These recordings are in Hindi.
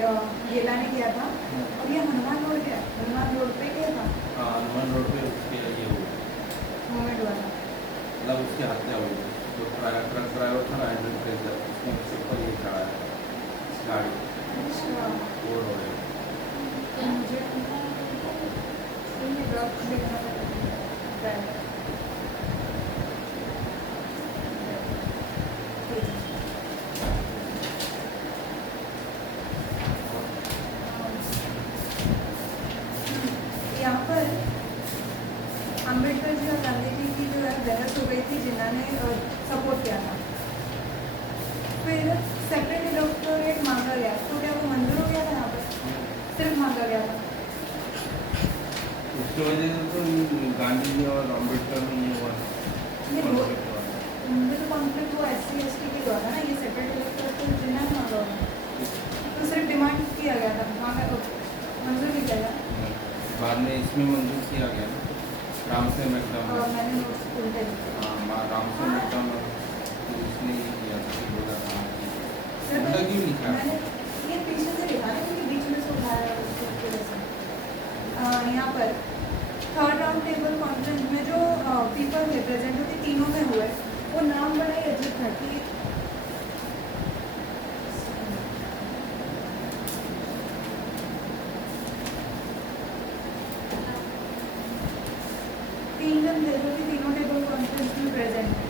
ये लाने गया था और ये हनुमान रोड गया, हनुमान रोड पे गया था। हाँ, हनुमान रोड पे उसके ये हुआ, मोमेंट हुआ था। मतलब उसकी हत्या हुई। जो ट्रक ड्राइवर था राजेंद्र फ्रेजर, उसने उसके ऊपर ये चढ़ाया गाड़ी, अच्छा, वो रोड है। तो मुझे ड्रॉप देखना था। यहाँ पर अम्बेडकर जी और गांधी जी की जो है बहस हो गई थी, जिन्होंने सपोर्ट किया था। फिर सेपरेट इलेक्टोरेट मांगा गया, तो क्या वो मंजूर हो गया था? यहाँ पर सिर्फ मांगा गया था। उसकी वजह से तो गांधी जी और अम्बेडकर में ये हुआ उनमें तो कॉन्फ्लिक्ट हुआ SC/ST के द्वारा ना, ये सेपरेट इलेक्टोरेट तो जिन्होंने मांगा होगा, तो सिर्फ डिमांड किया गया था, मांगा मंजूर नहीं किया गया। बाद में इसमें मंजूर किया गया ना, राम से मैकडम। मैंने नोट्स उल्टे हाँ, राम से मैकडम उसने ये किया था कि बोला था सर, उल्टा क्यों लिखा है? मैंने ये पीछे से लिखा है क्योंकि बीच में से उठाया है उसकी वजह से। यहाँ पर थर्ड राउंड टेबल कॉन्फ्रेंस में जो पीपल रिप्रेजेंट होती तीनों में हुए, वो नाम बड़ा ही अजीब था कि तीन जन थे जो कि तीनों टेबल कॉन्फ्रेंस में प्रेजेंट थे।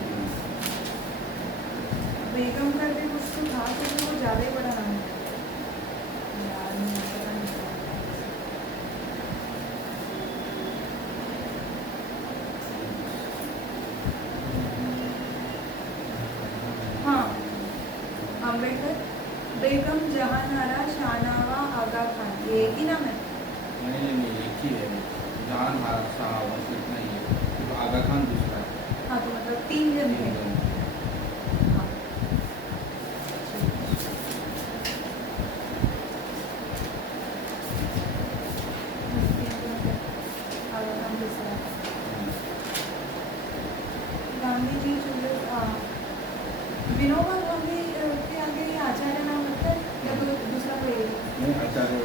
बेगम करके कुछ तो था, तो वो ज़्यादा ही बड़ा नाम है यार, मुझे पता नहीं था। हाँ, अम्बेडकर, बेगम जहानारा शाहनवा आगा खान, ये एक ही नाम है। नहीं, एक ही है, जहान शाह बस इतना ही है, तो आगा खान दूसरा है। हाँ, तो मतलब तीन जन थे। हाँ, आगा खान दूसरा। गांधी जी विनोबा गांधी के आगे ये आचार्य नाम लगता है या तो दूसरा कोई नहीं, आचार्य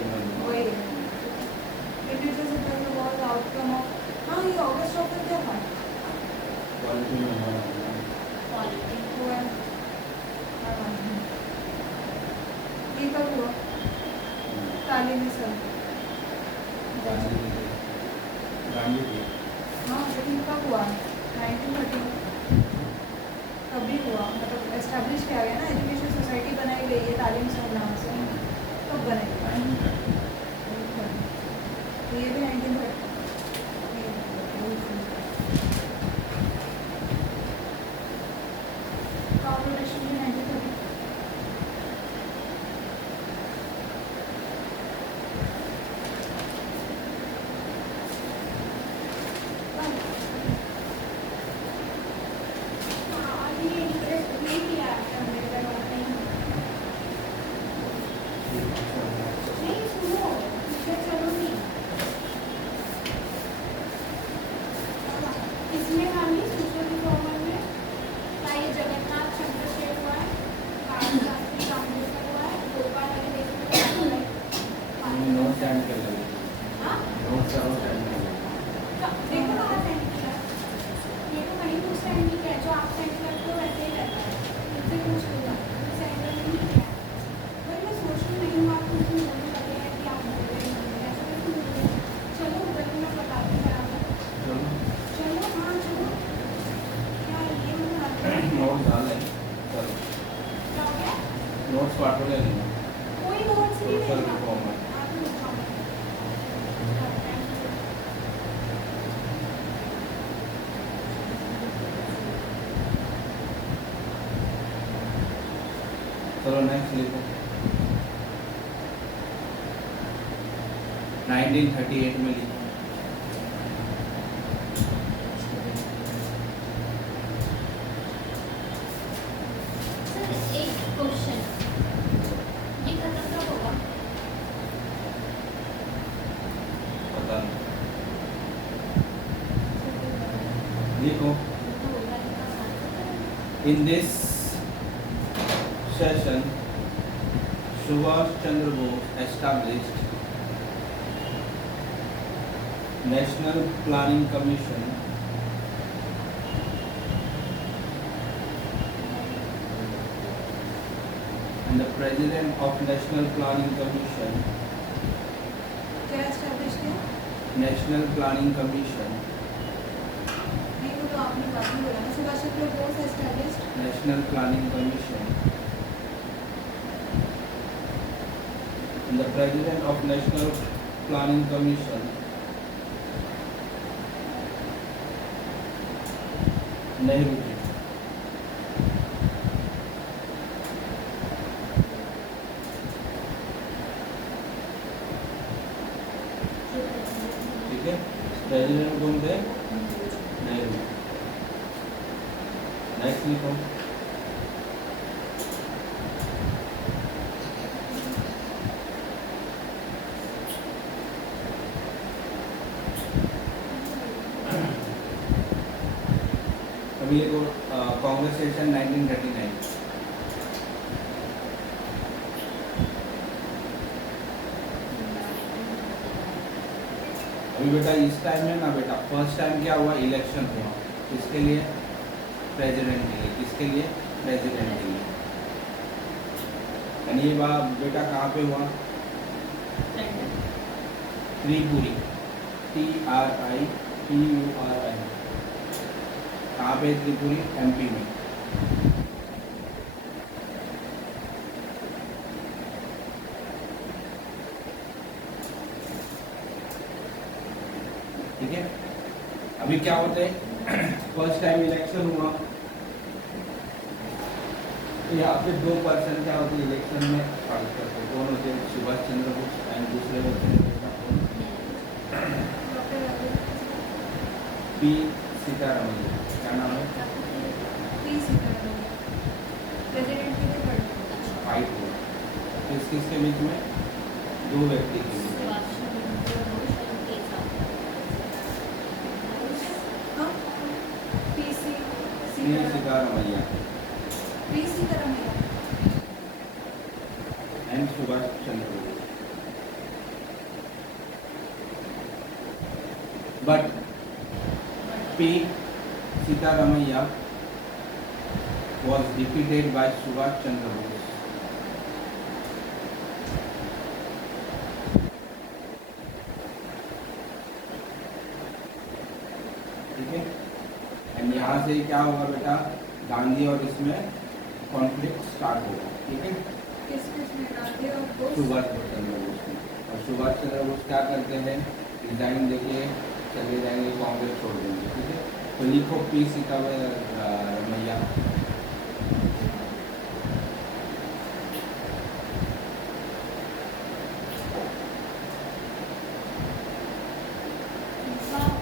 वही लिटरेचर से बहुत आउटकम ऑफ। हाँ, ये ऑगस्ट ऑफर क्या था? क्वालिटी में वो है। हाँ, ये कब हुआ? तालीमी सर गांधी जी। हाँ, लेकिन कब हुआ? 1930 कभी हुआ, मतलब एस्टेब्लिश किया गया ना, एजुकेशन सोसाइटी बनाई गई है तालीम संघ नाम से। कब बनाई गई? तो ये भी 1930। कॉर्पोरेशन भी 1930। नोट सेंड कर लगे, नोट सारा सेंड कर लगे। नोट डालें, चलो नोट्स पाठवले नहीं, सोशल रिफॉर्म है। चलो नेक्स्ट लिखो। 1938 में लिखो। एक क्वेश्चन, ये खत्म कब होगा? पता नहीं, लिखो। In this session, Subhash Chandra Bose established National Planning Commission and the President of National Planning Commission, क्या एस्टैब्लिश किया? National Planning Commission, नहीं, वो तो आपने बाद में बोला ना। Subhash Chandra Bose established National Planning Commission and the President of National Planning Commission, Nehru जी। ठीक है, प्रेसिडेंट कौन थे? नेहरू। नेक्स्ट लिखो। अभी लिखो कांग्रेस सेशन 1939। अभी बेटा इस टाइम है ना बेटा, फर्स्ट टाइम क्या हुआ, इलेक्शन हुआ। किसके लिए? प्रेसिडेंट के लिए। किसके लिए? प्रेसिडेंट के लिए। यानी ये बात बेटा कहाँ पे हुआ? त्रिपुरी, TRIPURI। कहाँ पे? त्रिपुरी, MP में। ठीक है, अभी क्या होता है, फर्स्ट टाइम इलेक्शन हुआ तो यहाँ पे 2 पर्सन क्या होते हैं इलेक्शन में फाइट करते हैं। कौन होते हैं? सुभाष चंद्र बोस एंड दूसरे होते हैं पी सीतारमैया। क्या नाम है? पी सीतारमैया प्रेसिडेंट के लिए खड़े थे। फाइट हुआ किसके बीच में? 2 व्यक्ति के बीच में। हाँ, P Sitaramayya Sitaramayya and Subhash Chandra Bose. But P. Sitaramaiah was defeated by Subhash Chandra Bose. ठीक है, एंड यहाँ से क्या होगा बेटा, गांधी और इसमें कॉन्फ्लिक्ट स्टार्ट होगा। ठीक है, किस में? गांधी और बोस। सुभाष चंद्र बोस में। और सुभाष चंद्र बोस क्या करते हैं, रिजाइन देके चले जाएंगे, कांग्रेस छोड़ देंगे। ठीक है, तो लिखो पी सीतारमैया।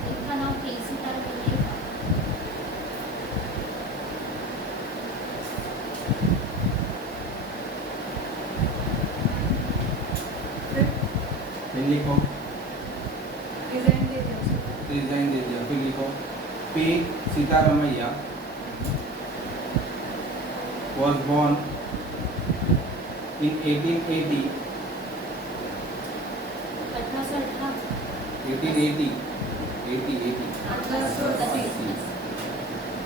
इनका नाम केसी तारमैया था। फिर लिखो रिजाइन दे दिया उसको। रिजाइन दे दिया। फिर लिखो P Sitaramayya was born in 1880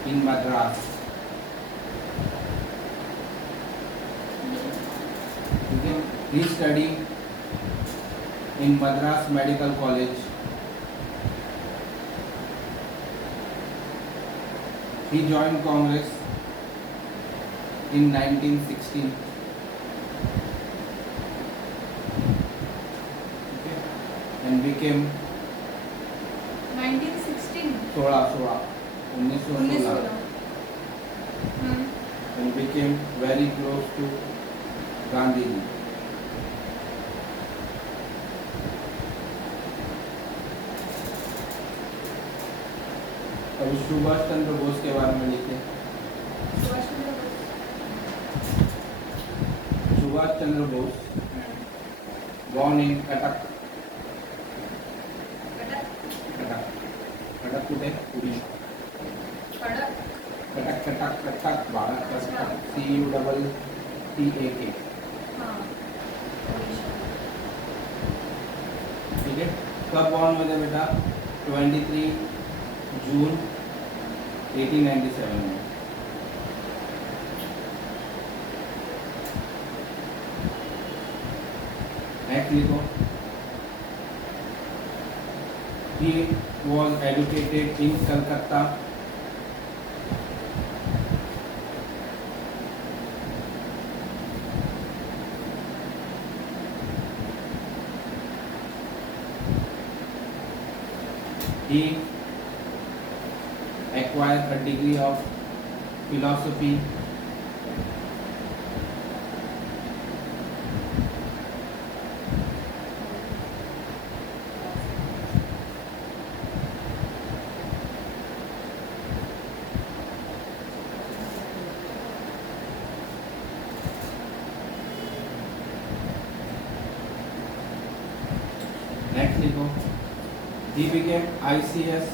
in Madras. Okay. He studied in Madras Medical College. He joined Congress in 1916. Okay. And became 1916 1916 and became very close to Gandhi ji. अभी सुभाष चंद्र बोस के बारे में लिखे। Subhash Chandra Bose born in Cuttack कुठे? उड़ीसा। कटक भारत का CUTTAK। कब बॉर्न हुए थे बेटा? 23 जून 1897 में। नेक्स्ट लिखो। He was educated in Calcutta. He acquired a degree of philosophy next लिखो। He became ICS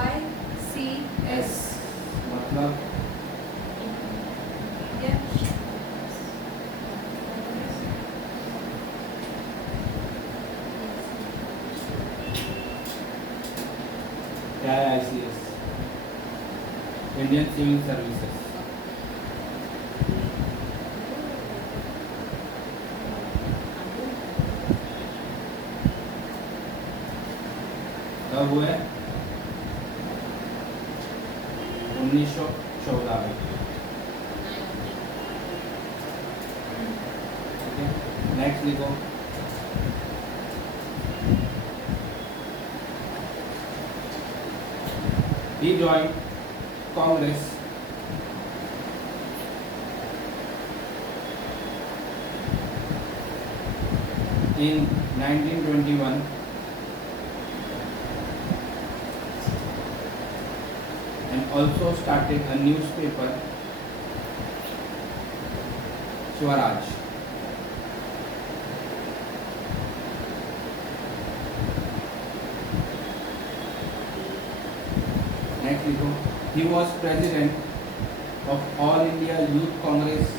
ICS मतलब क्या है? ICS Indian civil services. कब हुए? 1914 में। ठीक है, नेक्स्ट लिखो। He joined Congress in 1921 and also started a newspaper, Swaraj. Next लिखो। He was president of All India Youth Congress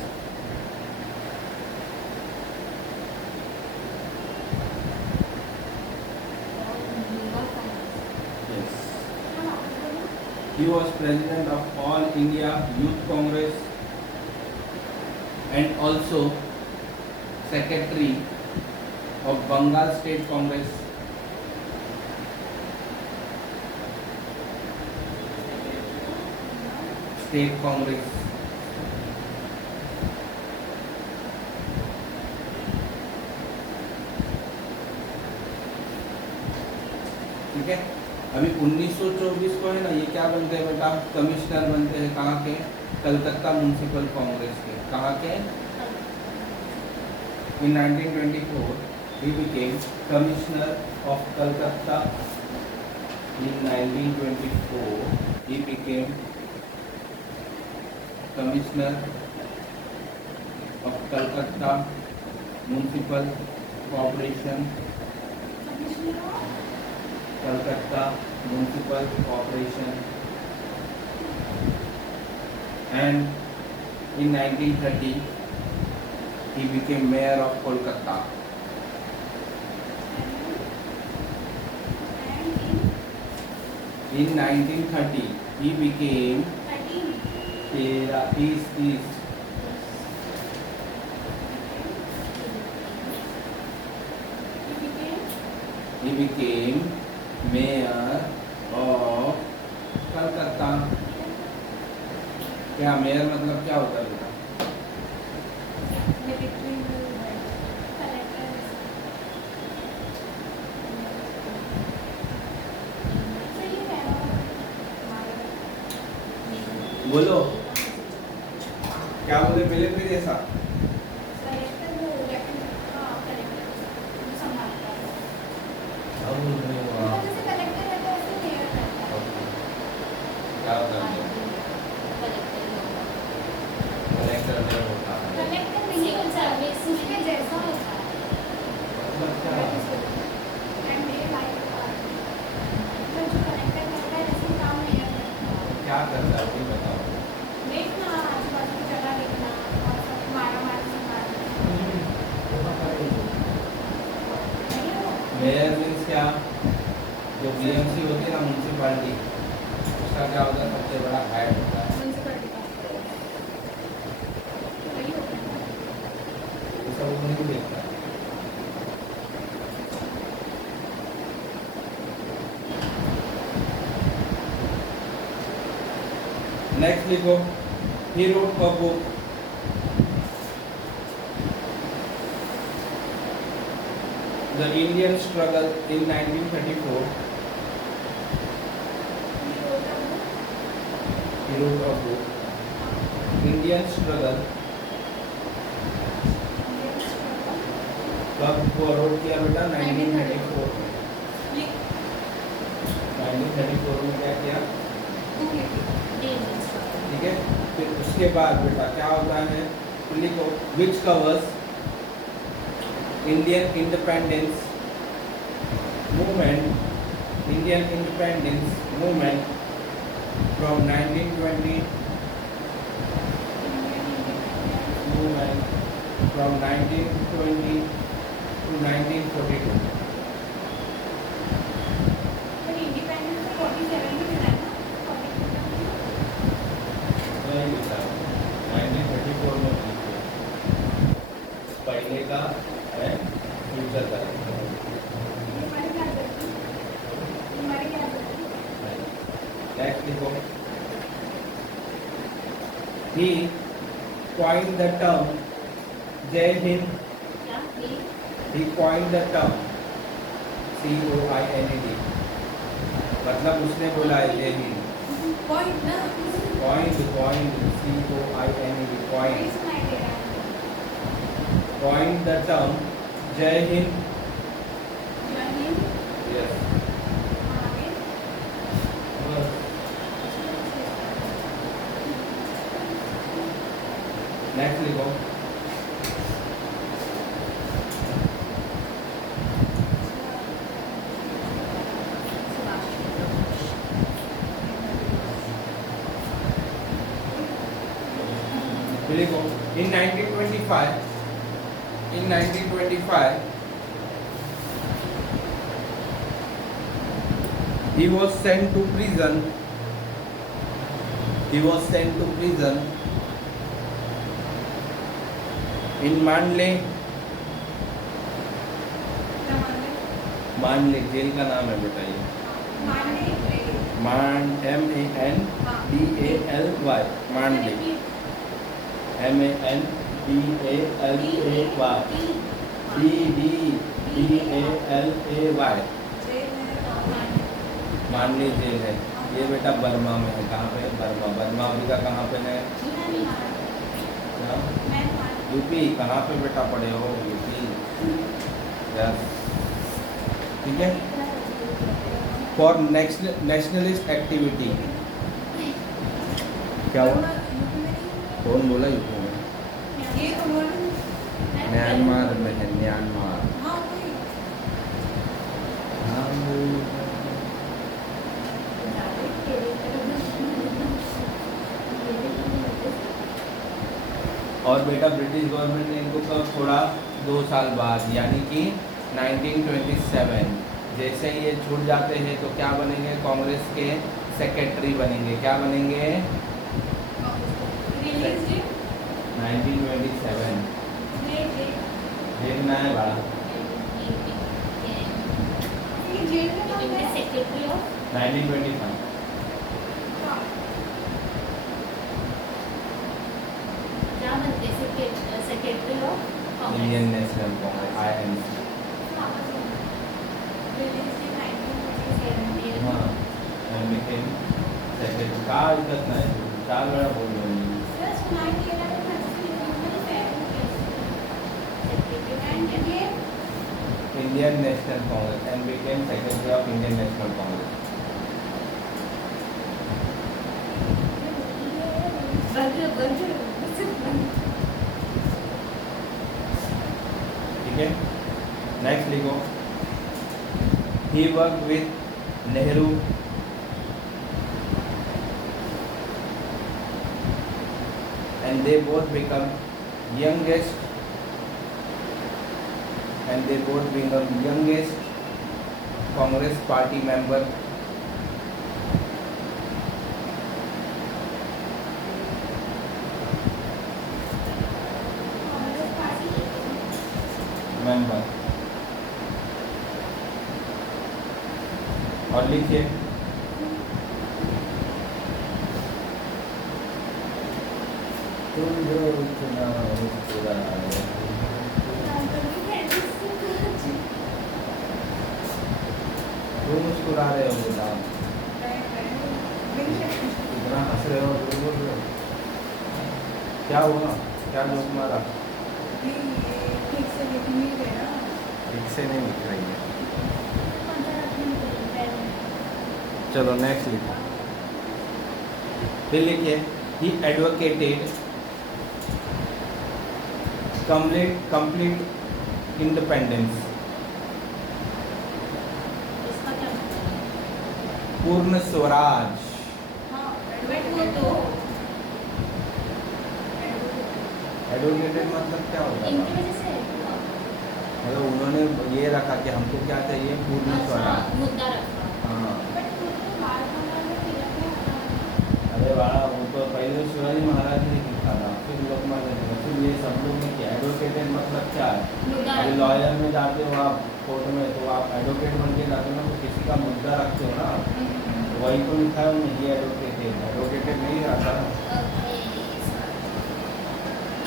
He was president of All India Youth Congress and also secretary of Bengal State Congress. State Congress. ठीक है, अभी 1924 को है ना, ये क्या बनते हैं बेटा? कमिश्नर बनते हैं। कहाँ के? कलकत्ता म्युनिसिपल कांग्रेस के। कहाँ के? In 1924 he became commissioner of Calcutta. In 1924 he became commissioner of Calcutta Municipal Corporation. Calcutta Municipal Corporation, and in 1930 he became mayor of Kolkata. In 1930 he became he became mayor of Calcutta. क्या मेयर मतलब क्या होता है बेटा? बोलो क्या बोले पहले फिर ऐसा? क्या होता है? कलेक्टर नहीं होता है। कलेक्टर नहीं होता है, उसके जैसा होता है। मतलब क्या? एंड ये लाइक जो कलेक्टर करता है ऐसे काम नहीं करता। क्या करता है वो बताओ। देखना आजू-बाजू की जगह देखना और सब हमारा बीएमसी होती है ना म्यूनसिपालिटी, उसका क्या होता है सबसे बड़ा हेड होता है। म्यूनसिपलिटी का वही होता है ना। ये सब वो नहीं देखता। नेक्स्ट लिखो, he wrote a book The Indian Struggle in 1934. He wrote a book Indian Struggle. कब wrote किया बेटा? 1934 में। 1934 में क्या किया? ठीक है। फिर उसके बाद बेटा क्या होता है? तो लिखो which covers Indian independence movement from 1920 to 1942. पर इंडिपेंडेंस तो 47 में मिला ना। नहीं लिखा 1934 में लिखा। पहले का है फ्यूचर का। हमारे क्या करती हमारे क्या करती नेक्स्ट लिखो he coined the term जय हिंद। क्या he coined the term COINED, मतलब उसने बोला है जय हिंद। पॉइंट ना coined COINED वही सुनाई दे रहा है। coined the term जय हिंद। आगे yes नेक्स्ट लिखो लिखो in 1925 he was sent to prison in मानले जेल का नाम है बेटा ये। MANDALY मानले MANDALAY मानले जेल है ये बेटा बर्मा में है। कहाँ पे? बर्मा अभी का कहाँ पे है? यूपी। कहाँ पे बेटा पढ़े हो? यूपी। यस ठीक है। फॉर नेशनलिस्ट एक्टिविटी क्या हुआ? कौन बोला यूपी में? ये तो बोल म्यांमार में है, म्यांमार। हाँ वही और बेटा ब्रिटिश गवर्नमेंट ने इनको कब छोड़ा? 2 साल बाद, यानी कि 1927। जैसे ही ये छूट जाते हैं तो क्या बनेंगे? कांग्रेस के सेक्रेटरी बनेंगे। क्या बनेंगे? रिलीज डेट 1927 देखना है बड़ा। ये जेल में कब है? सेक्रेटरी ऑफ 1925 क्या बनते हैं? Secretary of Indian National Congress INC। Release date 1927 हाँ and became secretary। का दिक्कत नहीं, 4 बड़ा बोल रहे हैं। सर सुनाई दे रहा है ना secretary and Indian National Congress and became secretary of Indian National Congress। ठीक है। नेक्स्ट लिखो he worked with Nehru and they both become youngest Congress party member. Congress party member. और लिखिए तुम जो इतना मुस्कुराए. क्यों मुस्कुरा रहे हो बेटा? इतना हंस रहे हो, क्यों बोल रहे हो? क्या हुआ? क्या जोक मारा? ठीक से लिख नहीं रहे ना. ठीक से नहीं लिख रही है. चलो नेक्स्ट लिखो. फिर लिखिए ही एडवोकेटेड कंप्लीट इंडिपेंडेंस. इसका क्या मतलब है? पूर्ण स्वराज. हाँ, बट वो तो एडवोकेटेड मतलब क्या होता है? इनकी वजह से हुआ। मतलब उन्होंने ये रखा कि हमको क्या चाहिए, पूर्ण अच्छा, स्वराज. मुद्दा रखा। हाँ. बट वो तो बाल भगवान में तिलक में हटा। अरे वाह, वो तो पहले शिवाजी महाराज ने लिखा था, फिर लोकमान्य ने लिखा, फिर ये सब लोग ने किया. एडवोकेटेड मतलब क्या है? मुद्दा अभी रखा। लॉयर में जाते हो आप कोर्ट में, तो आप एडवोकेट बन के जाते हो ना, तो किसी का मुद्दा रखते हो ना, तो वही तो लिखा है उन्हें, ये एडवोकेटेड. एडवोकेटेड नहीं आता ना. ओके,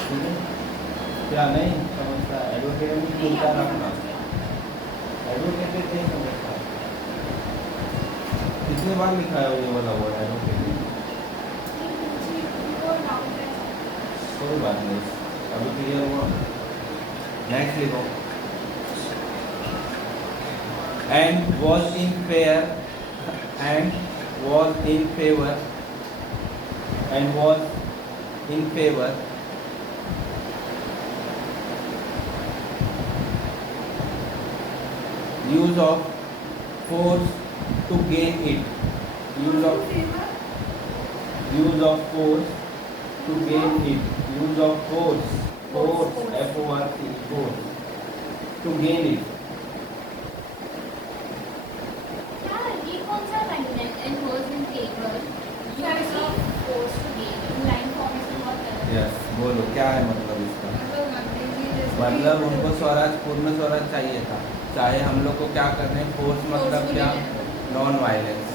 ठीक है, क्या नहीं समझता? एडवोकेट में मुद्दा रखना. एडवोकेटेड नहीं समझता. कितने बार लिखा है ये वाला वर्ड एडवोकेटेड? कोई बात नहीं, अभी क्लियर हुआ. नेक्स्ट लिखो. And was in fair and was in favour and was in favour use of force to gain it. Use of force to gain it. Use of force F-O-R-C, force to gain it. यार ये कौन सा लाइन है? And words in favour use of force to gain. Line formation बहुत गलत है. यस, बोलो क्या है मतलब इसका? मतलब उनको स्वराज, पूर्ण स्वराज चाहिए था. चाहे हम लोग को क्या करने. फोर्स मतलब क्या? Non violence.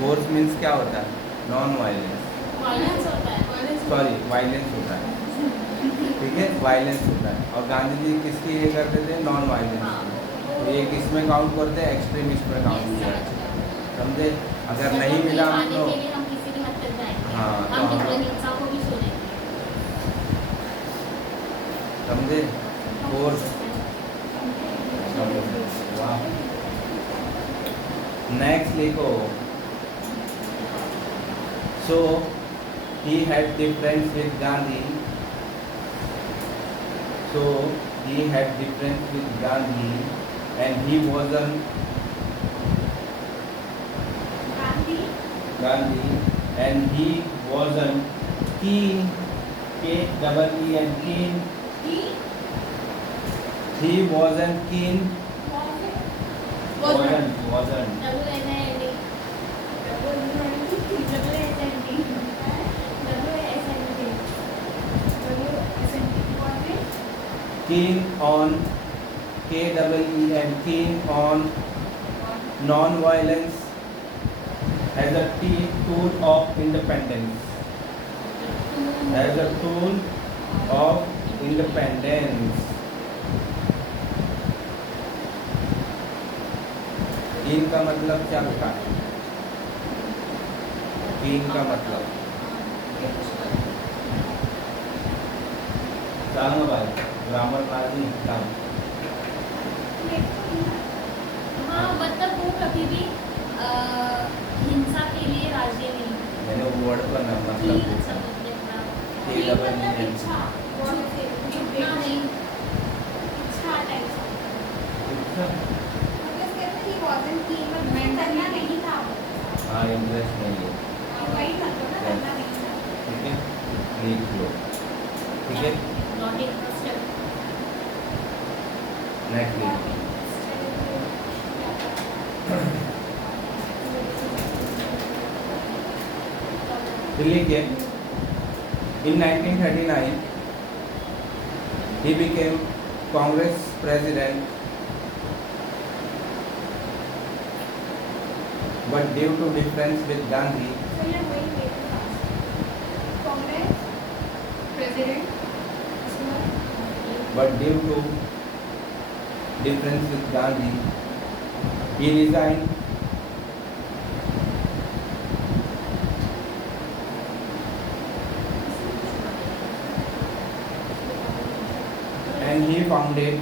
फोर्स मीन्स क्या होता है? Non violence. वायलेंस होता है. सॉरी, वायलेंस होता है. ठीक है, वायलेंस होता है. और गांधी जी किसकी ये करते थे? Non violence. तो ये किस में काउंट करते हैं? एक्सट्रीमिस्ट में काउंट किया. समझे? अगर नहीं मिला हमको, के लिए हम किसी की हद तक जाएंगे. हाँ, तो हम हम लोग- हिंसा को भी सुनेंगे. समझे? फोर्स. वाह. नेक्स्ट लिखो. So he had difference with Gandhi. So he had difference with Gandhi, and he wasn't Gandhi, and he wasn't keen. K-E-E-N, keen. He wasn't keen. Wasn't. Keen on K-E-E-N, keen on non-violence as a tool of independence. As a tool of independence. कीन का मतलब क्या होता है? कीन का मतलब सांग भाई, ग्रामर नाजी सांग. हाँ, मतलब वो कभी भी हिंसा के लिए राजी नहीं. मैंने वर्ड का नाम ठीक मतलब समझ लेना. ठीक है, बनी है. इच्छा, झुकना नहीं, इच्छा टाइप. करना नहीं था. हाँ, इंटरेस्ट नहीं है. वही मतलब ना, करना नहीं था. ठीक है, लिख लो. ठीक है, Not interested. नेक्स्ट लिख. दिल्ली के in 1939 he became Congress president, but due to difference with Gandhi, So you're going way too fast. Congress, President, but due to difference with Gandhi, he resigned and he founded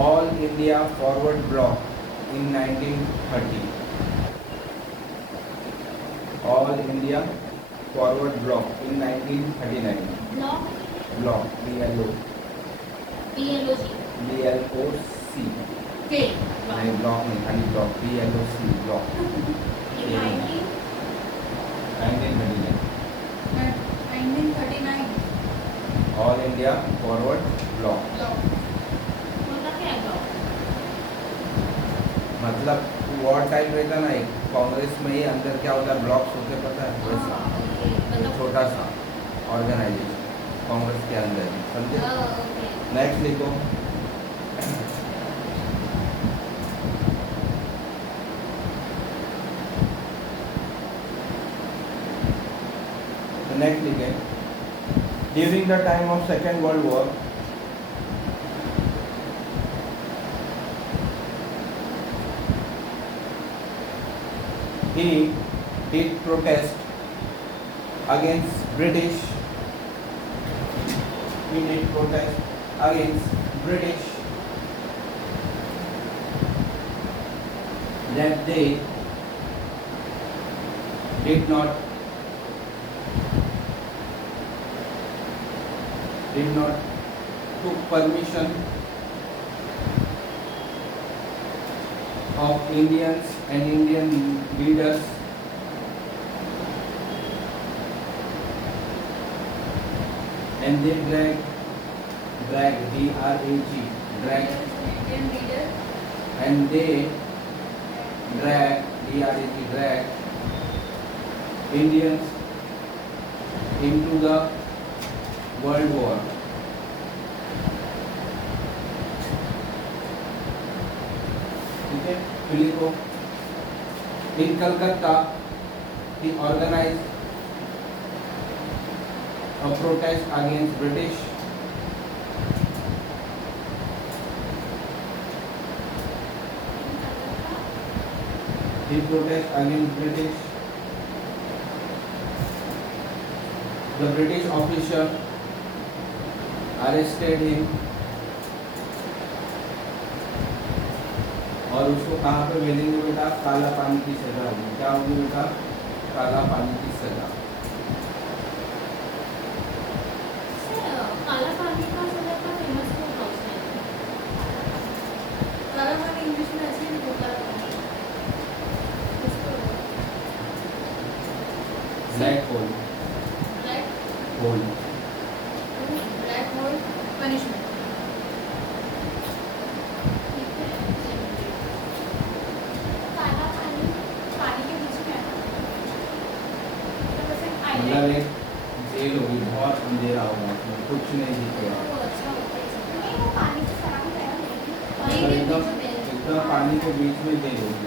All India Forward Bloc in 1930. All India Forward Bloc in 1939. Block, Bloc, BLO, BLOG, BLOC. K, नहीं ब्लॉक नहीं खाली block BLOC block in 19, 1939. 1939 All India Forward Bloc block. होता क्या है block? मतलब वॉर टाइप रहता ना एक कांग्रेस में ही अंदर क्या होता है ब्लॉक्स होते पता है वैसा ओके, एक मतलब छोटा सा ऑर्गेनाइजेशन कांग्रेस के अंदर ही समझे ओके. नेक्स्ट लिखो नेक्स्ट लिखे during the time of second world war he did protest against British. He did protest against British that they did not took permission of Indians and Indian leaders and they drag D-R-A-G drag Indian leader. and they drag D-R-A-G drag Indians into the World War. ठीक है फिर लिखो in Calcutta he organized a protest against British he protest against British the British officer arrested him और उसको कहाँ पे भेजेंगे बेटा काला पानी की सजा होगी क्या होगी बेटा काला पानी की सजा सर, काला पानी का सजा का फेमस क्यों हाउस है? काला पानी इंग्लिश में ऐसे ही होता है black hole black hole black hole punishment ठीक है. काला पानी पानी के बीच में है. मतलब ऐसे मतलब island. एक जेल होगी बहुत अंधेरा होगा उसमें कुछ नहीं दिखेगा वो अच्छा होता है. नहीं, वो पानी से सराउंड है नहीं. मतलब एकदम पानी के बीच में जेल होगी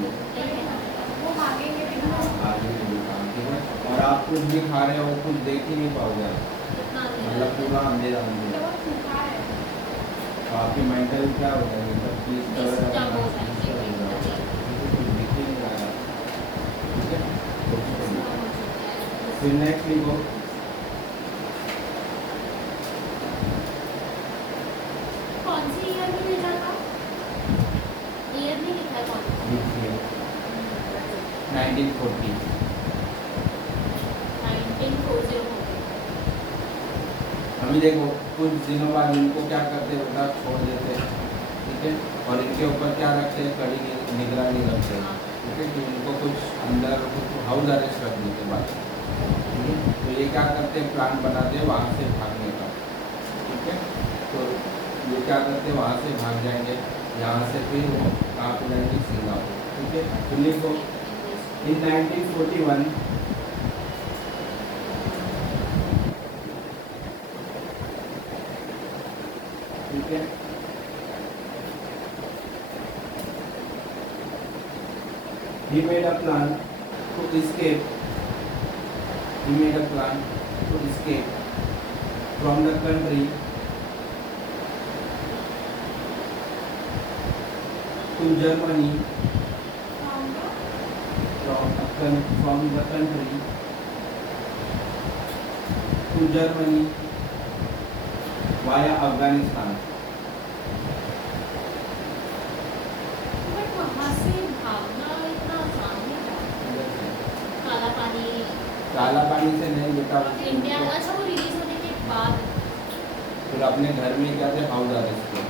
वो भागेंगे भी ना. आगे के भी काम ठीक है और आप कुछ भी खा रहे हो कुछ देख ही नहीं पाओगे आप। इतना नहीं. मतलब पूरा अंधेरा अंधेरा वो सूखा है. तो आपकी मेंटल क्या हो जाएगी सब चीज Disturb हो जाएगी. कुछ दिख ही नहीं रहा है। ठीक है फिर नेक्स्ट लिखो कौन सी ईयर में भेजा था? ईयर नहीं लिखा है कौन सा? लिखिए 1940 1940 हो गया. अभी देखो कुछ दिनों बाद इनको क्या करते हैं बेटा छोड़ देते हैं ठीक है और इनके ऊपर क्या रखते हैं कड़ी निगरानी रखते हैं ठीक है कि इनको कुछ अंदर हाउस अरेस्ट रखने के बाद ठीक है तो ये क्या करते हैं प्लान बनाते हैं वहाँ से भागने का ठीक है तो ये क्या करते हैं वहाँ से भाग जाएंगे यहाँ से फिर वो कहाँ पे जाएंगे सिंगापुर ठीक है दिल्ली को In 1941, ठीक है, he made a plan to escape. He made a plan to escape from the country to Germany, from the country to Germany via Afghanistan. But वहाँ से भागना इतना आसान नहीं था। काला पानी काला पानी से नहीं बेटा, इंडिया, अच्छा वो रिलीज होने के बाद। फिर अपने घर में क्या थे, हाउस अरेस्ट किया,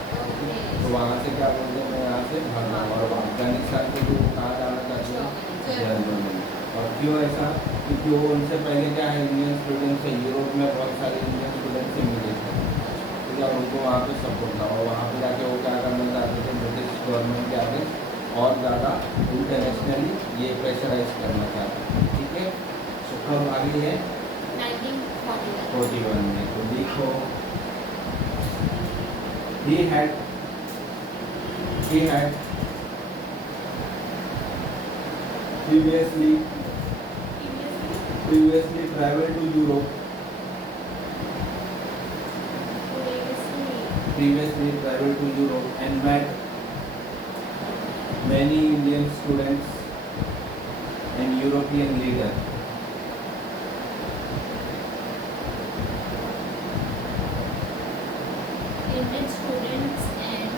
तो वहाँ से क्या बोलते हैं, यहाँ से भागना, और अफगानिस्तान के जो कहाँ जाना चाहते हैं, जर्मनी। और क्यों ऐसा, क्योंकि वो उनसे पहले क्या है, इंडियन स्टूडेंट्स है, यूरोप में बहुत सारे इंडियन स्टूडेंट्स से मिले थे, तो क्या उनको वहाँ पे सपोर्ट था, और वहाँ पे जाके वो क्या करना चाहते थे, ब्रिटिश गवर्नमेंट के आगे और ज़्यादा इंटरनेशनली ये प्रेशराइज करना चाहते थे, ठीक है। तो कब आगे है 1941 41 में, तो देखो he had previously traveled to Europe, and met many Indian students and European leaders. Indian students and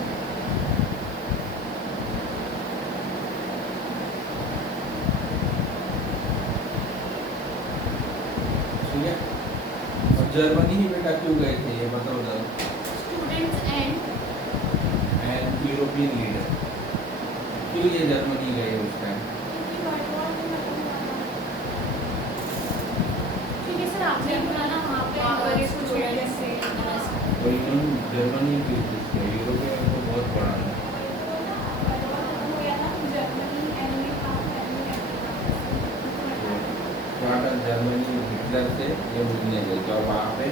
ठीक है, और जर्मनी ही बेटा क्यों गए थे ये बताओ जरा, students एंड यूरोपियन लीडर, क्यों ये जर्मनी गए उस टाइम? ठीक है सर, आपने बोला ना वहाँ पे स्टूडेंट्स से तो इन्होंने जर्मनी क्यों चूज किया, यूरोप में तो बहुत बड़ा है। क्या था, जर्मनी हिटलर से ये मिलने गए थे, और वहाँ पे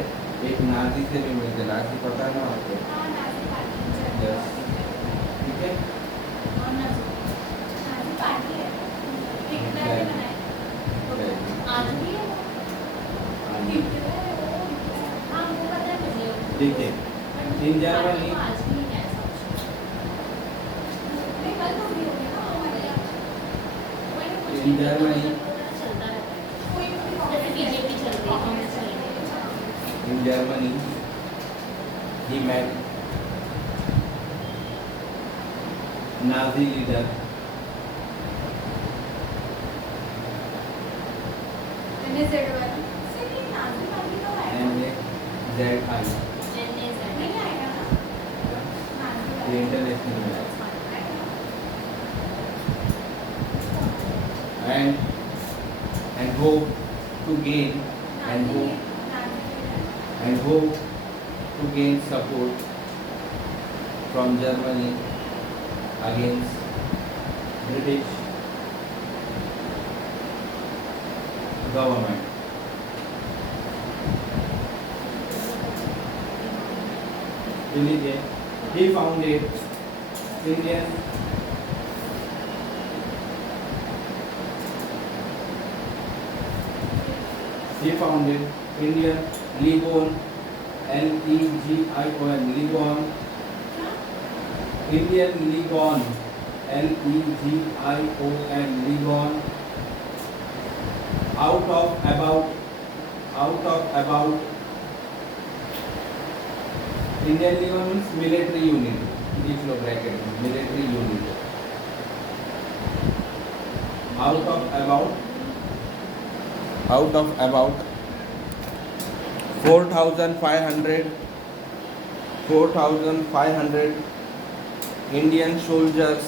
एक नाजी से भी मिलते, नाजी पता है ना आपको? Yes. ठीक है, आज भी है हाँ वो पता है मुझे। देखिए इन जर्मनी आज भी है ऐसा इन जर्मनी चलता रहता है, जैसे बीजेपी चलती है, कांग्रेस चलती है। in Germany he met Nazi leader NZI, the international man, and hope to gain support from Germany against British government. He founded Indian Legion, Legion, Legion, Indian Legion, Legion, out of about Indian Legion means military unit, लिख लो ब्रैकेट में, military unit, out of about 4,500 Indian soldiers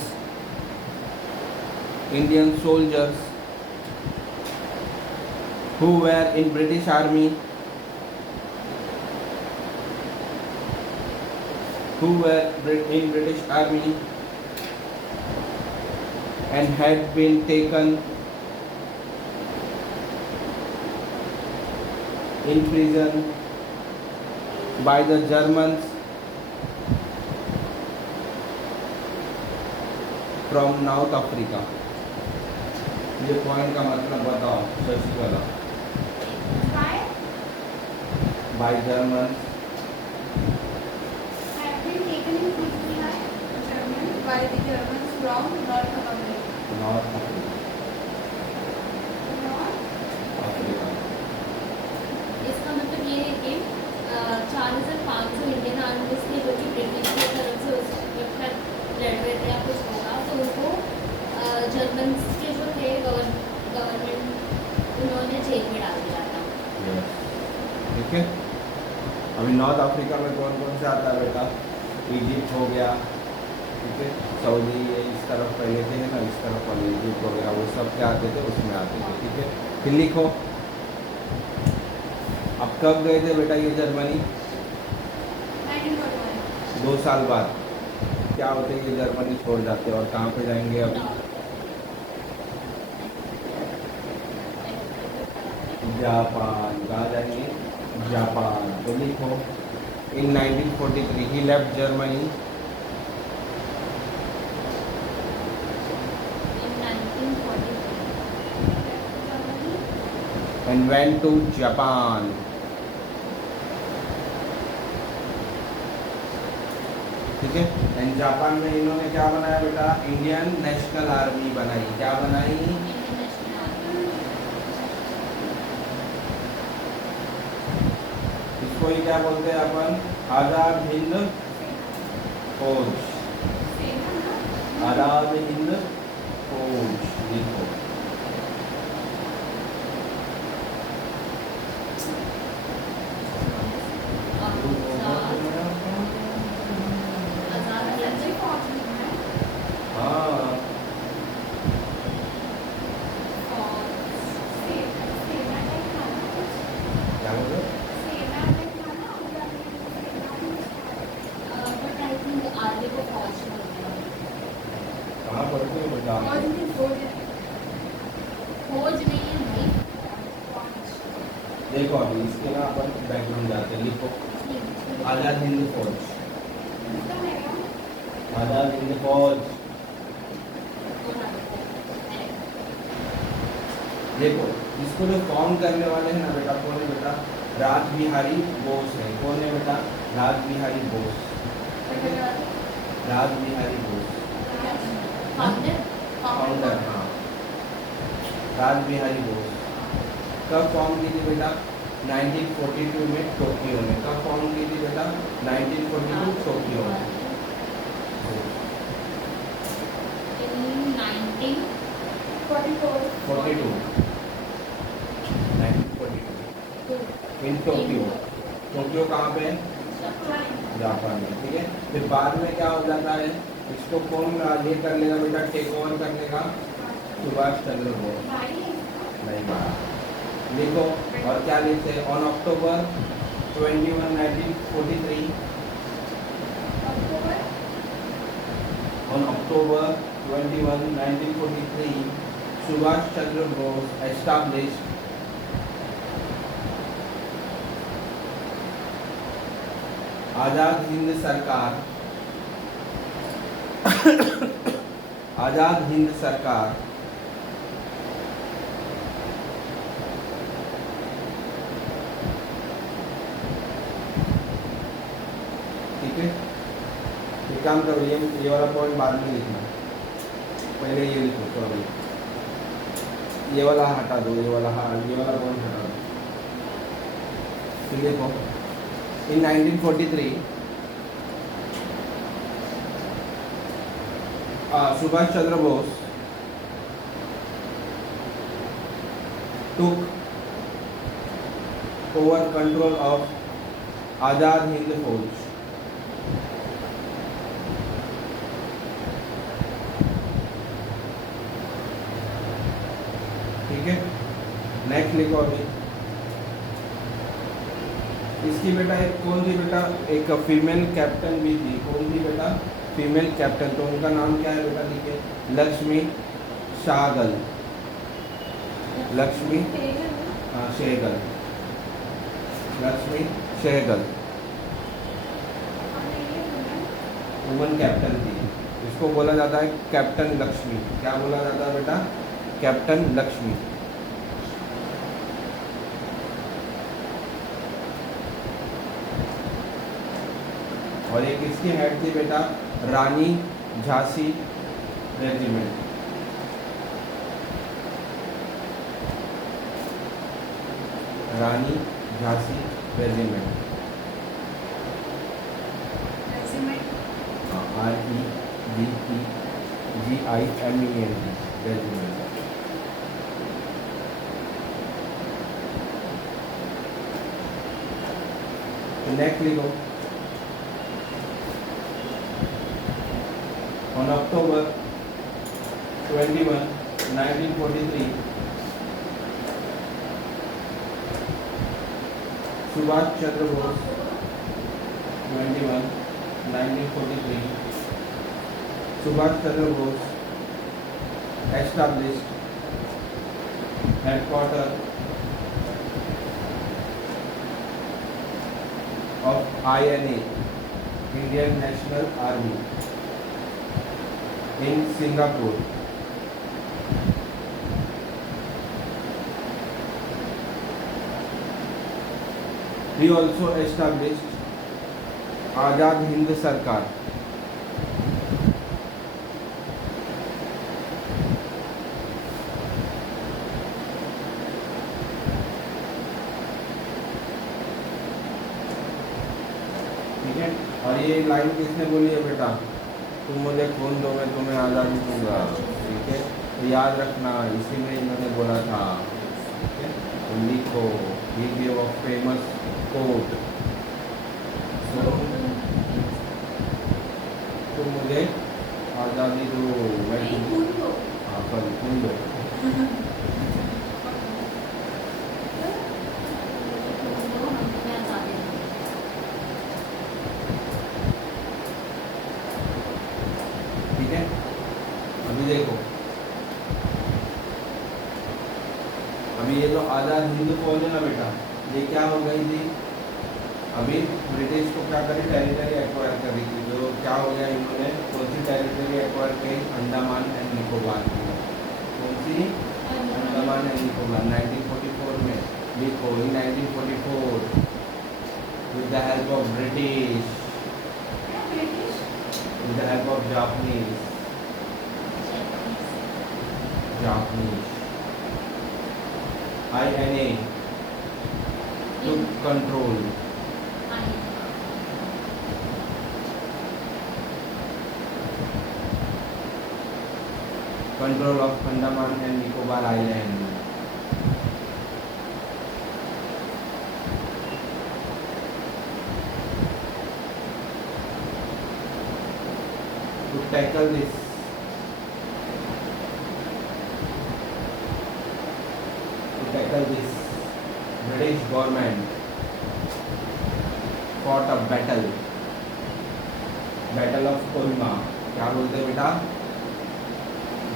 who were in British Army, and had been taken in prison by the Germans from South Africa. ये पॉइंट का मतलब बताओ Sasikala. Why By Germans. have been taken in prison by German by the Germans from North America. North Africa. Africa. इसका मतलब ये है कि 4,500 इंडियन आर्मिस्ट थे जो कि ब्रिटिश की तरफ से उस वक्त लड़ रहे थे या कुछ होगा तो उनको जर्मन के जो थे गवर्नमेंट उन्होंने जेल में डाल दिया था. Yes. ठीक है. अभी नॉर्थ अफ्रीका में कौन कौन से आता है बेटा? इजिप्ट हो गया, ठीक है, सऊदी ये इस तरफ पहले थे ना, इस तरफ वाले इजिप्ट हो गया, वो सब क्या आते थे उसमें आते थे. ठीक है, फिर लिखो अब कब गए थे बेटा ये जर्मनी? 1941. 2 साल बाद क्या होते ये जर्मनी छोड़ जाते और कहाँ पे जाएंगे अब? जापान. कहाँ जाएंगे? जापान. तो लिखो इन 1943 ही left Germany In 1943 and went to Japan. ठीक है, एंड जापान में इन्होंने क्या बनाया बेटा? इंडियन नेशनल आर्मी बनाई. क्या बनाई? इसको ही क्या बोलते हैं अपन? आजाद हिंद फौज. आजाद हिंद फौज लिखो. हाँ, क्या बोल रहे हो? कहाँ पढ़ते हो बेटा? फौज नहीं, फौज है. खोज नहीं है भाई. देखो अभी इसके ना अपन बैकग्राउंड जाते हैं. लिखो आजाद हिंद फौज. आजाद हिंद फौज. देखो इसको जो फॉर्म करने वाले हैं ना बेटा, कौन है बेटा? राज बिहारी बोस है. कौन है बेटा? राज बिहारी बोस. राज बिहारी बोस फाउंडर. हाँ, राज बिहारी बोस. कब फॉर्म की थी बेटा? 1942 में टोक्यो में. कब फॉर्म की थी बेटा? 1942 टोक्यो में. 42 1942 इन टोक्यो. टोक्यो कहाँ पे है? जापान में. ठीक है, फिर बाद में क्या हो जाता है? इसको कौन ये कर लेगा बेटा? टेक ओवर कर लेगा सुभाष चंद्र बोस. नहीं बात. लिखो और क्या लिखते हैं? On October 21 1943 on October 21 1943 Subhash Chandra Bose established Azad Hind सरकार. आज़ाद हिंद सरकार ठीक है. एक काम करो, ये वाला पॉइंट बाद में लिखना, पहले ये लिखो. सॉरी, ये वाला हटा दो, ये वाला पॉइंट हटा दो. फिर देखो इन 1943 Subhash Chandra Bose took over control of Azad Hind Fauj. ठीक है, नेक्स्ट लिखो. अभी इसकी बेटा एक कौन थी बेटा? एक फीमेल कैप्टन भी थी. कौन थी बेटा? Female captain. तो उनका नाम क्या है बेटा? लिखिए लक्ष्मी शाहगल. लक्ष्मी सहगल. लक्ष्मी सहगल वुमन कैप्टन थी। इसको बोला जाता है कैप्टन लक्ष्मी। क्या बोला जाता है बेटा? कैप्टन लक्ष्मी। और एक किसकी हेड थी बेटा? Rani Jhansi regiment. Rani Jhansi regiment. REGIMENT regiment. Next लिखो। On October 21, 1943, Subhash Chandra Bose, 21, 1943, Subhash Chandra Bose established headquarters of INA, Indian National Army, in Singapore. He also established Azad Hind Sarkar. ठीक है। और ये लाइन किसने बोली है बेटा? तुम मुझे खून दो मैं तुम्हें आज़ादी दूंगा। ठीक है, तो याद रखना इसी में इन्होंने बोला था। ठीक है, तो लिखो ही गिव अ फेमस कोट। तुम मुझे आज़ादी दो मैं तुम्हें, हाँ सॉरी खून दो। ठीक है, अभी देखो, अभी ये जो आज़ाद हिंद फौज है ना बेटा, ये क्या हो गई थी? अभी ब्रिटिश को क्या करी? टेरिटरी एक्वायर करी थी। जो क्या हो गया, इन्होंने कौन सी टेरिटरी एक्वायर की? अंडमान एंड निकोबार की। कौन सी? अंडमान एंड निकोबार। 1944 में लिखो, इन 1944 with the help of British, with the help of Japanese INA took control of Andaman and Nicobar Island. To tackle this, British government fought a battle of Kohima। क्या बोलते हैं बेटा?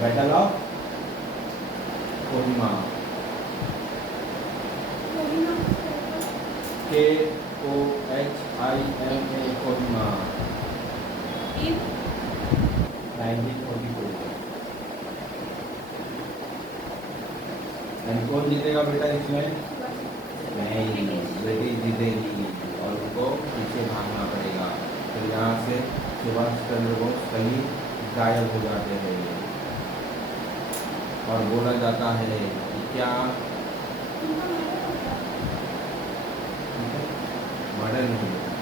Battle of Kohima. KOHIMA Kohima 1942। कौन जीतेगा बेटा इसमें? नहीं, ब्रिटिश जीतेगी और उनको पीछे भागना पड़ेगा। तो यहाँ से सुभाष चंद्र बोस कहीं गायब हो जाते हैं और बोला जाता है कि क्या मर्डर नहीं होगा।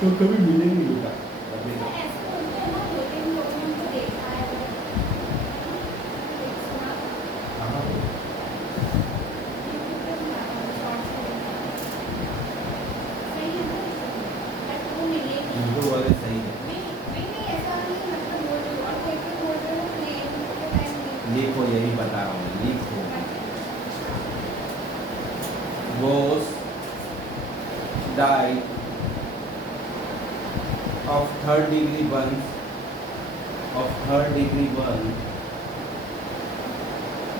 तो कभी मिले नहीं बेटा। लिखो, यही बता रहा हूँ, लिखो। Bose died of third degree burns of third degree burn,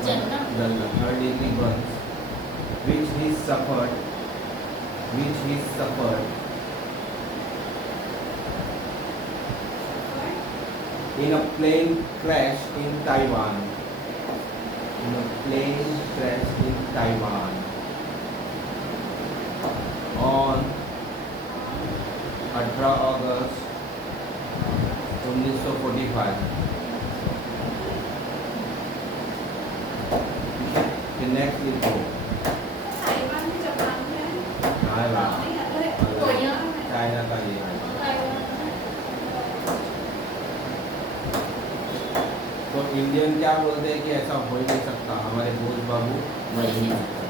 जलना third degree burns, which he suffered in a plane crash in Taiwan. In a plane crash in Taiwan on 18 August 1945. The next is go. Taiwan में जापान में है Taiwan. नहीं अरे कोरिया में चाइना का ये है. तो इंडियन क्या बोलते हैं कि ऐसा हो ही नहीं सकता, हमारे बोझ बाबू मर ही नहीं सकते.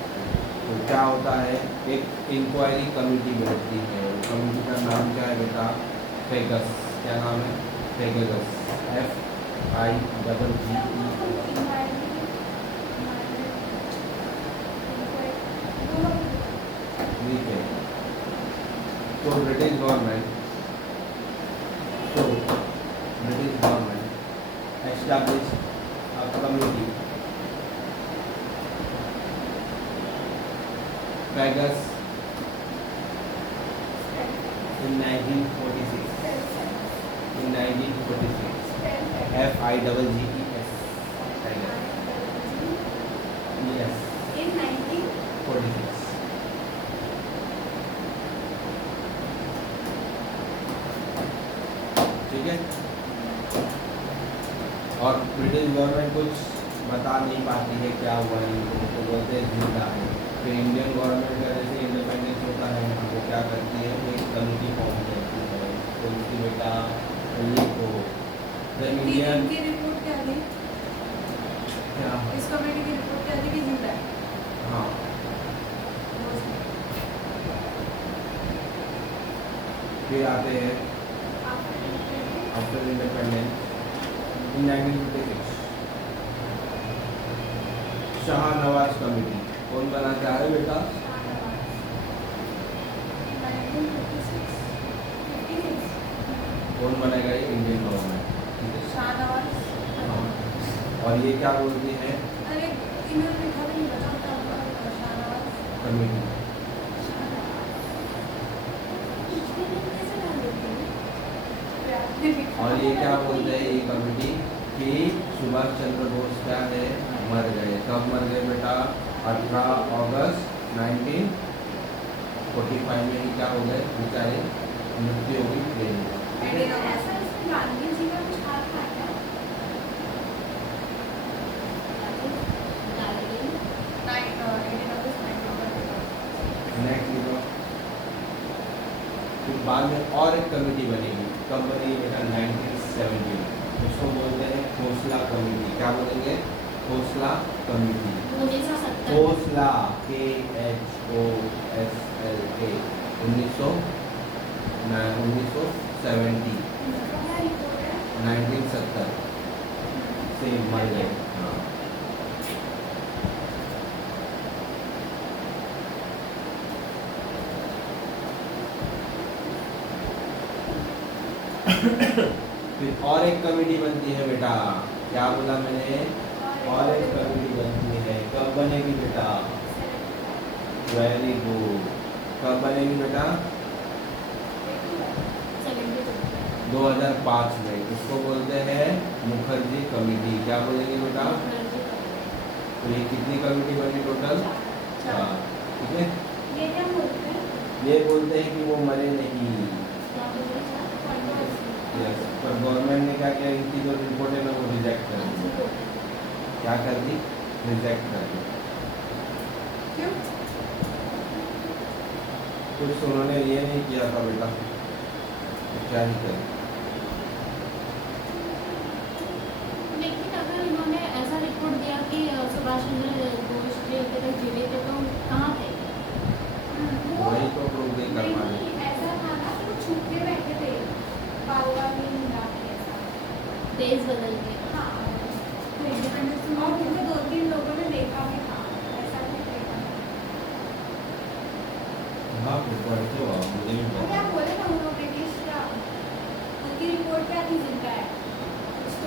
तो क्या होता है, एक इंक्वायरी कमेटी बैठती है. कमेटी का नाम क्या है बेटा? फेगस. क्या नाम है? फेगस. FIGGE. ठीक है. तो British government established a committee. Vegas in 1946. In 1946. FIGGES. Yes. in 19 46. ठीक है. और ब्रिटिश गवर्नमेंट कुछ बता नहीं पाती है क्या हुआ है इनको, तो बोलते हैं जिंदा है. फिर इंडियन गवर्नमेंट का जैसे इंडिपेंडेंस होता है वो क्या करती है, एक कमेटी फॉर्म करती है. तो उसकी बेटा लिखो द इंडियन की रिपोर्ट क्या थी क्या. इस कमेटी की रिपोर्ट क्या थी कि जिंदा है हाँ. फिर आते हैं after independence in 1956 Shahnawaz committee. कौन बना क्या है बेटा? कौन बनेगा? ये इंडियन गवर्नमेंट. ठीक है. शाहनवाज हाँ. और ये क्या बोलती है? अरे इन्होंने लिखा भी नहीं बताओ क्या होगा शाहनवाज कमेटी. और ये क्या बोलते हैं ये कमेटी कि सुभाष चंद्र बोस क्या है, मर गए. कब मर गए बेटा? 18 अगस्त 1945 में ही क्या हो गए बेचारे, मृत्यु हो गई प्लेन में. ऐसा इसमें गांधी जी का कुछ हाथ था क्या नेक्स्ट फिर बाद में और एक कमेटी बनेगी. कब बनेगी बेटा? 1970. उसको बोलते हैं खोसला कमेटी. क्या बोलेंगे? खोसला कमेटी. 1970 खोसला KHOSLA 1970 1970 से मर गए. हाँ. फिर और एक कमेटी बनती है बेटा. क्या बोला मैंने? और एक कमेटी बनती है. कब बनेगी बेटा? Very good. कब बनेगी बेटा? 2005 में. इसको बोलते हैं मुखर्जी कमेटी. क्या बोलेंगे बेटा? तो ये कितनी कमेटी बनी टोटल? 4. ठीक है. ये क्या बोलते हैं ये बोलते हैं कि वो मरे नहीं. यस. पर गवर्नमेंट ने क्या किया, इनकी जो रिपोर्ट है ना वो रिजेक्ट कर दी. क्या कर दी? रिजेक्ट कर दी. क्यों कुछ उन्होंने ये नहीं किया था बेटा, तो क्या ही करें. लेकिन अगर इन्होंने ऐसा रिपोर्ट दिया कि सुभाष चंद्र बोस जी अभी तक जीवित थे तो कहाँ थे? वही तो प्रूव नहीं कर पा रहे. ऐसा था ना कि वो छुप के बैठे थे बाबा भी देश बदल गए. हाँ तो इंडिपेंडेंस और मुझे 2-3 लोगों ने देखा भी था ऐसा नहीं देखा. हाँ फिर पढ़ते हो आप, मुझे भी क्या बोले ना उन्होंने ब्रिटिश का उनकी रिपोर्ट क्या थी जिनका है उसको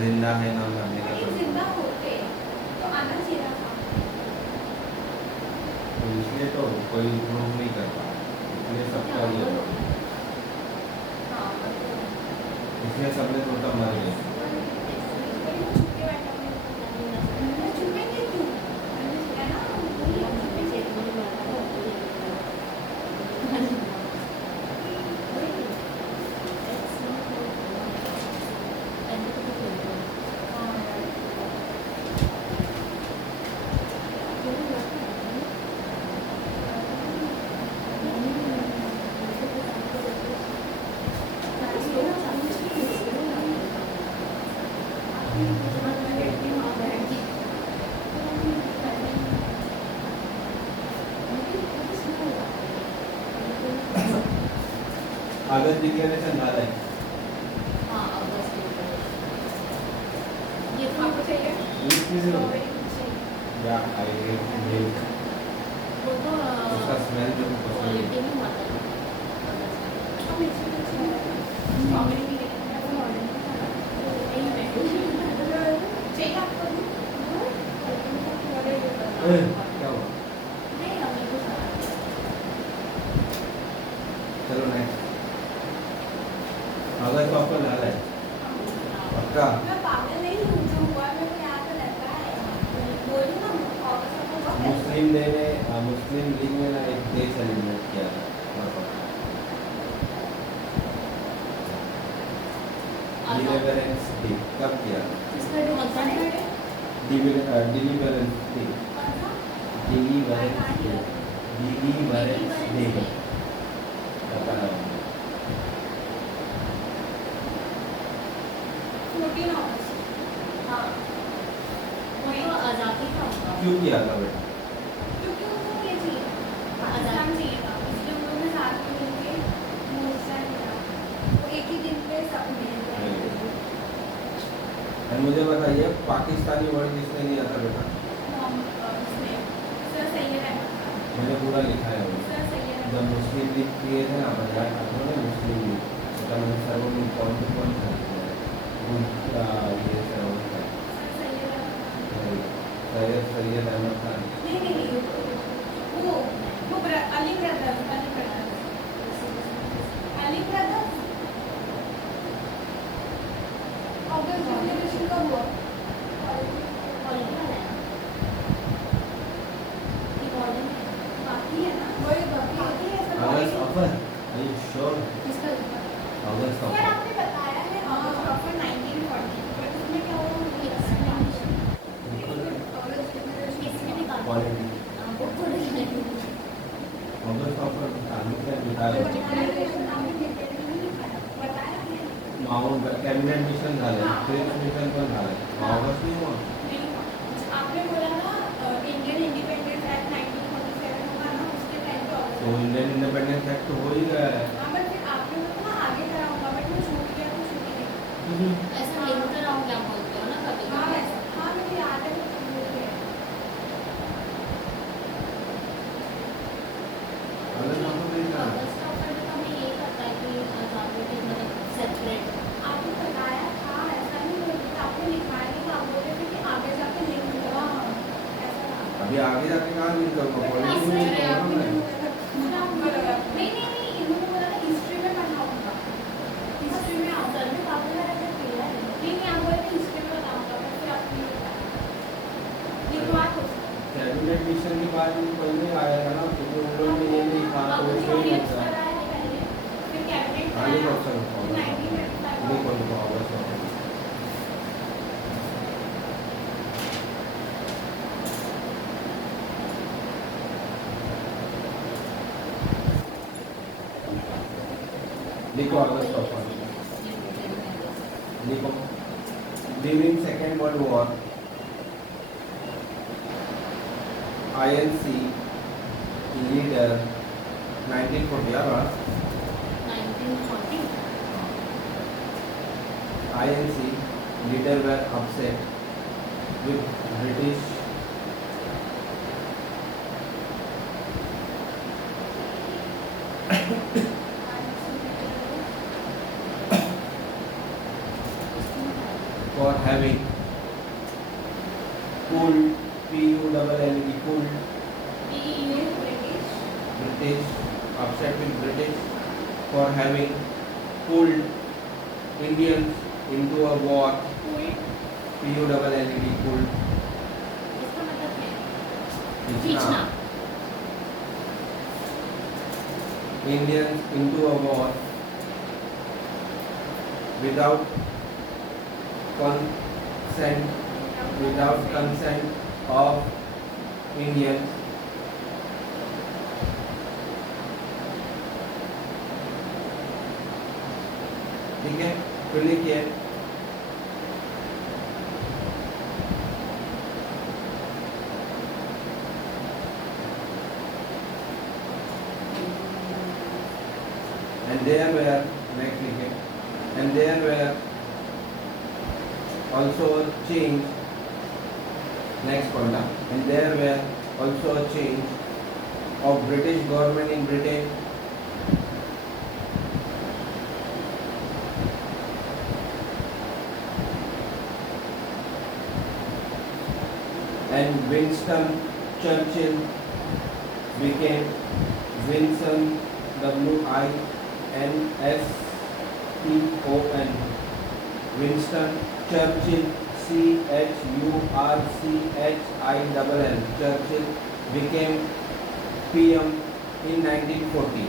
जिंदा है ना मरने का नहीं, कोई। जिंदा होते तो आना चाहिए था। तो इसलिए तो कोई प्रूव नहीं कर पा, इसलिए सबका ये हाँ, मतलब इसलिए सबने सोचा मर गए। छुपेंगे क्यों? है ना, अगस्त डिक्लेरेशन झालाय। ये आपको चाहिए? स्ट्रॉबेरी या आई मिल्क वो तो उसका स्मेल जो पसंद क्वालिटी है। में आता है। स्ट्रॉबेरी भी लेके नहीं बैठे चाहिए आपको? क्या हुआ? नहीं हमें कुछ चलो नेक्स्ट। अगस्त ऑफर झालाय पक्का। मैं पागल नहीं हूँ, जो हुआ मेरे को याद रहता है। बोलूँ ना, अगस्त को बहुत है। मुस्लिम डे ने मुस्लिम लीग ने ना एक डे सेलिब्रेट किया था। डिलीवरेंस डे कब किया था? इसका कौन सा है? Deliverance day deliverance day deliverance day पता है। 14 अगस्त। हाँ, वो तो आज़ादी का होगा। क्यों किया था बेटा? क्योंकि उनको ये चाहिए, पाकिस्तान चाहिए था, इसलिए उन्होंने साथ में मिलके मोर्चा किया। वो एक ही दिन पे सब मिल गए। और मुझे बताइए पाकिस्तानी वर्ड किसने दिया था बेटा? इसमें सर सैयद अहमद खान। मैंने पूरा लिखा है वो। सर सैयद जब अहमद मुस्लिम लीग किए थे ना पंजाब ठाकुर ने मुस्लिम लीग तो मैंने सर वो कौन से कौन सा ये सर वो था सर सैयद अहमद खान। सैयद अहमद खान। नहीं, वो अली ब्रदर, अली ब्रदर। अगस्त डिक्लेरेशन कब हुआ? क्वालिटी वाला है ये मॉडर्न है। बाकी है ना, वही बाकी है सब। अगस्त ऑफर आर यू श्योर? इसका अगस्त सर ऑफर आपने बताया है अगस्त ऑफर 1940, बट उसमें क्या हुआ? इसमें निकाल क्वालिटी वो थोड़ा अगस्त ऑफर चालू किया बिता माउंट कैबिनेट मिशन झाले क्रिप्स मिशन पण झाले ऑगस्ट नहीं हुआ। आपने बोला ना इंडियन इंडिपेंडेंस एक्ट 1947 हुआ ना, उसके टाइम पे तो इंडियन इंडिपेंडेंस एक्ट तो हो ही गया है। हाँ, बट फिर आपने बोला ना आगे करा होगा, बट मैं छूट गया तो छूट गया। ऐसा लिंक कराऊं क्या बोलते हो ना कभी हाँ कभी। वैसा, हाँ मुझे याद है वो छूट गया। अगस्त ऑफर नहीं था। अगस्त ऑफर में हमें ये करता है कि आज़ादी के मतलब सेपरेट आपने बताया था, ऐसा नहीं बोला था, आपने लिखवाया नहीं था, आप बोल रहे थे कि आगे जाके लिंक करा। ऐसा था। अभी आगे जाके कहाँ लिंक करूँगा बट पॉलिटिक्स इसमें में आपने मैं बोला था, नहीं, इन्होंने बोला था हिस्ट्री में पढ़ना होगा, हिस्ट्री में आता सर ने काफ़ी सारा ऐसा किया है। नहीं, आप बोले थे हिस्ट्री में पढ़ना होगा, बट फिर आपने नहीं बताया। ये तो बात हो सकती है। कैबिनेट मिशन के बाद में कोई नहीं आएगा ना क्योंकि उन लोगों ने ये नहीं कहा तो इसलिए नहीं होता है। आगे का ऑप्शन होगा नहीं कौन सा अगस्त ऑफर लिखो अगस्त ऑफर लिखो during second world war INC leader 1940 यार 1940 INC leader were upset with British for PULLED pulled PU British, upset with British for having pulled Indians into a war. Pulled PULLED pulled इसका मतलब है खींचना खींचना Indians into a war without consent of Indians. ठीक है, तो लिखिए and there were next लिखिए and there were also a change next point and there were also a change of British government in Britain and Winston Churchill became Winston WINSTON Winston Churchill CHURCHILL Churchill became PM in 1940.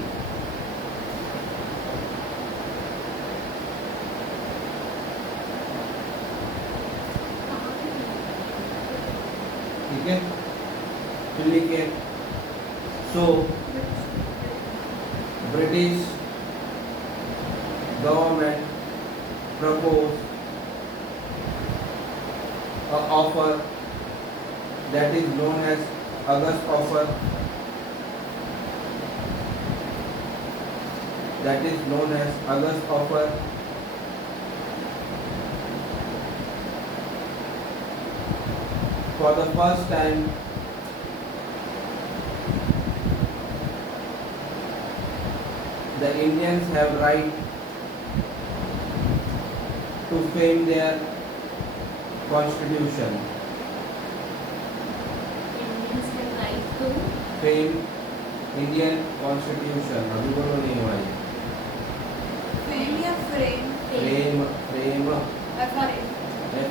ठीक है, फिर लिखिए so British government proposed a offer that is known as August offer, that is known as August offer for the first time the Indians have right to frame their constitution. Indians have right to Frame Indian constitution. अभी बोलो नहीं हुआ ये. फ्रेम या frame Frame FRA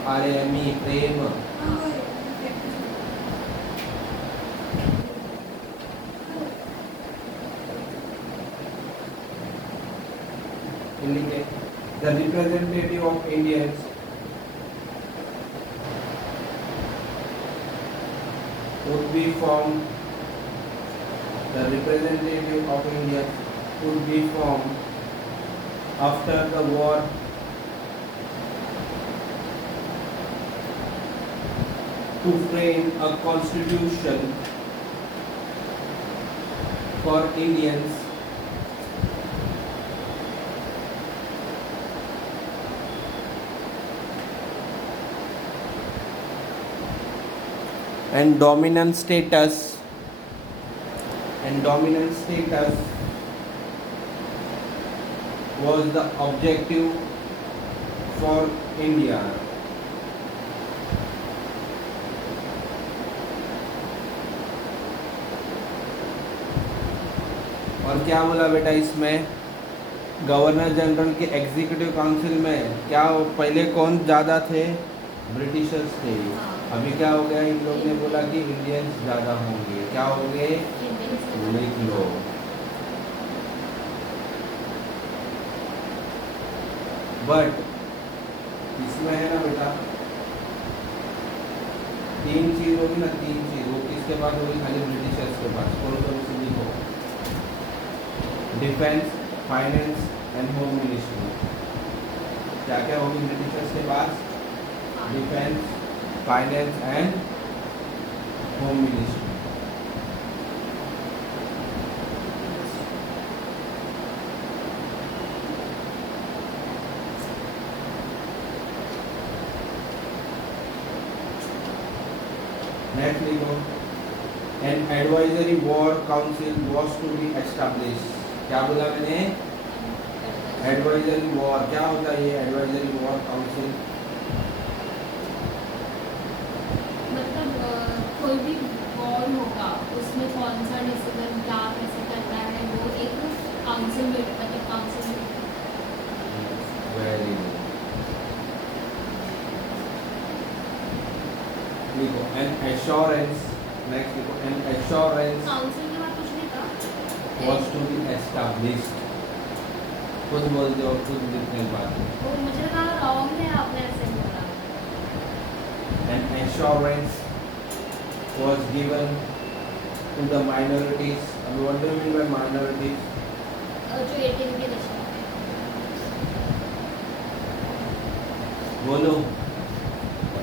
FRAME frame. हाँ वो है Indicate the representative of Indians would be formed. The representative of Indians would be formed after the war to frame a constitution for Indians and dominant status was the objective for India. और क्या बोला बेटा इसमें गवर्नर जनरल के एग्जीक्यूटिव काउंसिल में क्या पहले कौन ज़्यादा थे? ब्रिटिशर्स थे. अभी क्या हो गया, इन लोग ने बोला कि इंडियंस ज़्यादा होंगे. क्या हो गए? लिख लो. बट इसमें है ना बेटा 3 चीज होगी ना, 3 चीज. वो किसके पास होगी? खाली ब्रिटिशर्स के पास. कौन कौन सी लिखो? Defence, finance and home ministry. क्या क्या होगी ब्रिटिशर्स के पास? Defence, finance and home ministry. Next लिखो. An advisory war council was to be establish. क्या बोला मैंने? Advisory war. क्या होता है ये एडवाइजरी वॉर काउंसिल? मतलब कोई भी वॉर होगा उसमें कौन सा डिसीजन क्या कैसे करना है वो एक काउंसिल में मतलब काउंसिल में वेरी गुड। लिखो एन एश्योरेंस, नेक्स्ट लिखो एन एश्योरेंस काउंसिल के बाद कुछ नहीं था was to be established। खुद बोलते हो, खुद लिख नहीं पाते। वो मुझे लगा रॉन्ग है आपने ऐसे बोला An assurance was given to the minorities। And what do you mean by minorities? जो 18 के नीचे बोलो।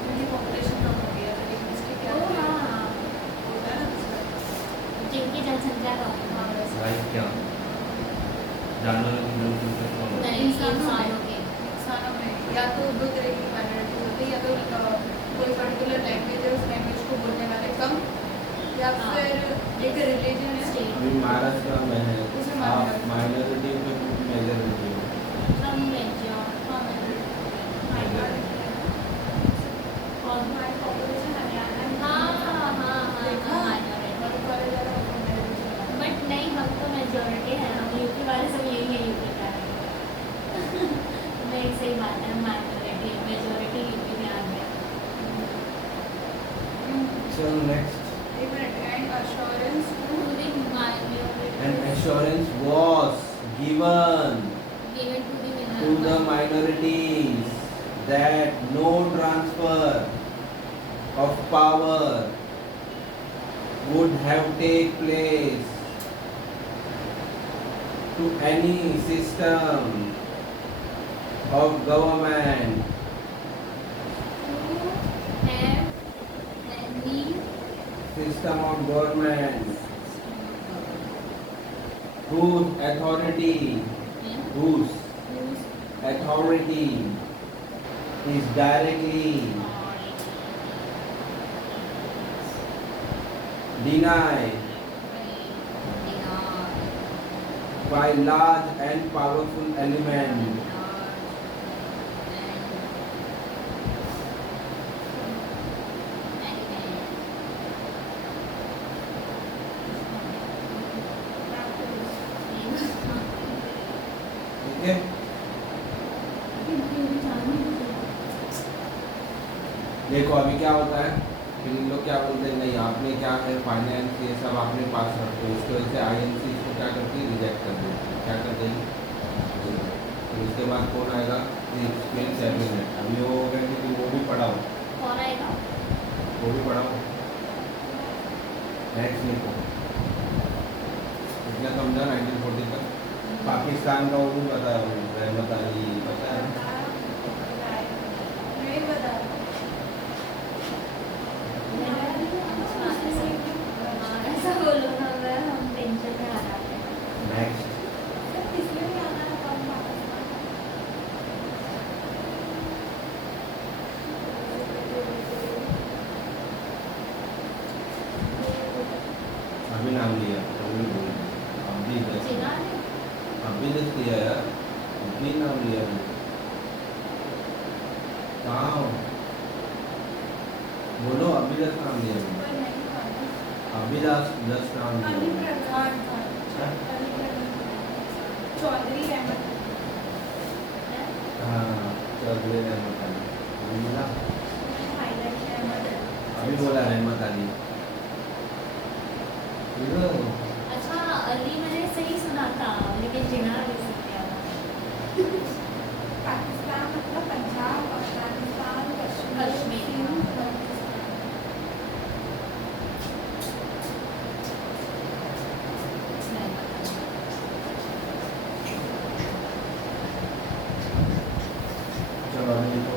मेरी पॉपुलेशन कम हो गई है तो लिंग्विस्टिक क्या ओ होता हाँ है ना दूसरा। जिनकी जनसंख्या कम है हाँ, वैसे। लाइक क्या? जानवरों की जनसंख्या कम है। नहीं इंसानों के इंसानों में या तो दो तरह की माइनॉरिटी होती है, या तो कोई पर्टिकुलर लैंग्वेज है उस लैंग्वेज को बोलने वाले कम, या हाँ। फिर एक रिलीजन है State। अभी महाराष्ट्र में है उसमें आप माइनॉरिटी में मेजॉरिटी हो। सब मेजर हाँ minority है। और हमारी population हरियाणा में हाँ हाँ हाँ देखा? minority। और कॉलेज ज़्यादा majority है। बट नहीं हम तो मेजोरिटी है हम यूपी वाले सब यही है यूपी का नहीं सही बात है माइनॉरिटी मेजोरिटी यूपी में आ गया चलो नेक्स्ट। एक minute and assurance to to the minority An assurance was given given to to the minorities that no transfer of power would have take place to any system of government system of government whose authority is directly denied by large and powerful element ठीक है। देखो अभी क्या होता है, फिर लोग क्या बोलते हैं नहीं आपने क्या है फाइनेंस ये सब आपने पास रखते हो, इसकी वजह से आईएनसी इसको क्या करती है रिजेक्ट कर देती है। क्या कर देगी? फिर उसके बाद कौन आएगा? Explain cabinet. अभी वो हो गया कि वो भी पढ़ाओ, कौन आएगा वो भी पढ़ाओ। नेक्स्ट लिखो। इतना समझा 1940 तक। पाकिस्तान का वो भी पता है, रहमत अली पता है। नहीं बता ऐसा बोलो ना मैं हम टेंशन में आ जाते हैं नेक्स्ट इसलिए भी आना है कम पाकिस्तान। अभी नाम लिया अभी बोल अभी दस जिना ने अभी दस लिया यार, अभी नाम लिया अभी। कहाँ हो? बोलो अभी दस नाम लिया अभी। पर नहीं खाना। अभी दस नाम अली लिया। प्रधान था। अच्छा? अली प्रधान चौधरी रहमत हाँ चौधरी रहमत अली। अभी बोला हाईलाइट रहमत अभी बोला रहमत अली। बोलो अच्छा अली मैंने सही सुना था लेकिन जिना भी सुन गया पाकिस्तान मतलब पंजाब अफगानिस्तान कश्मीर। सिंध, बलूचिस्तान। चलो अभी लिखो।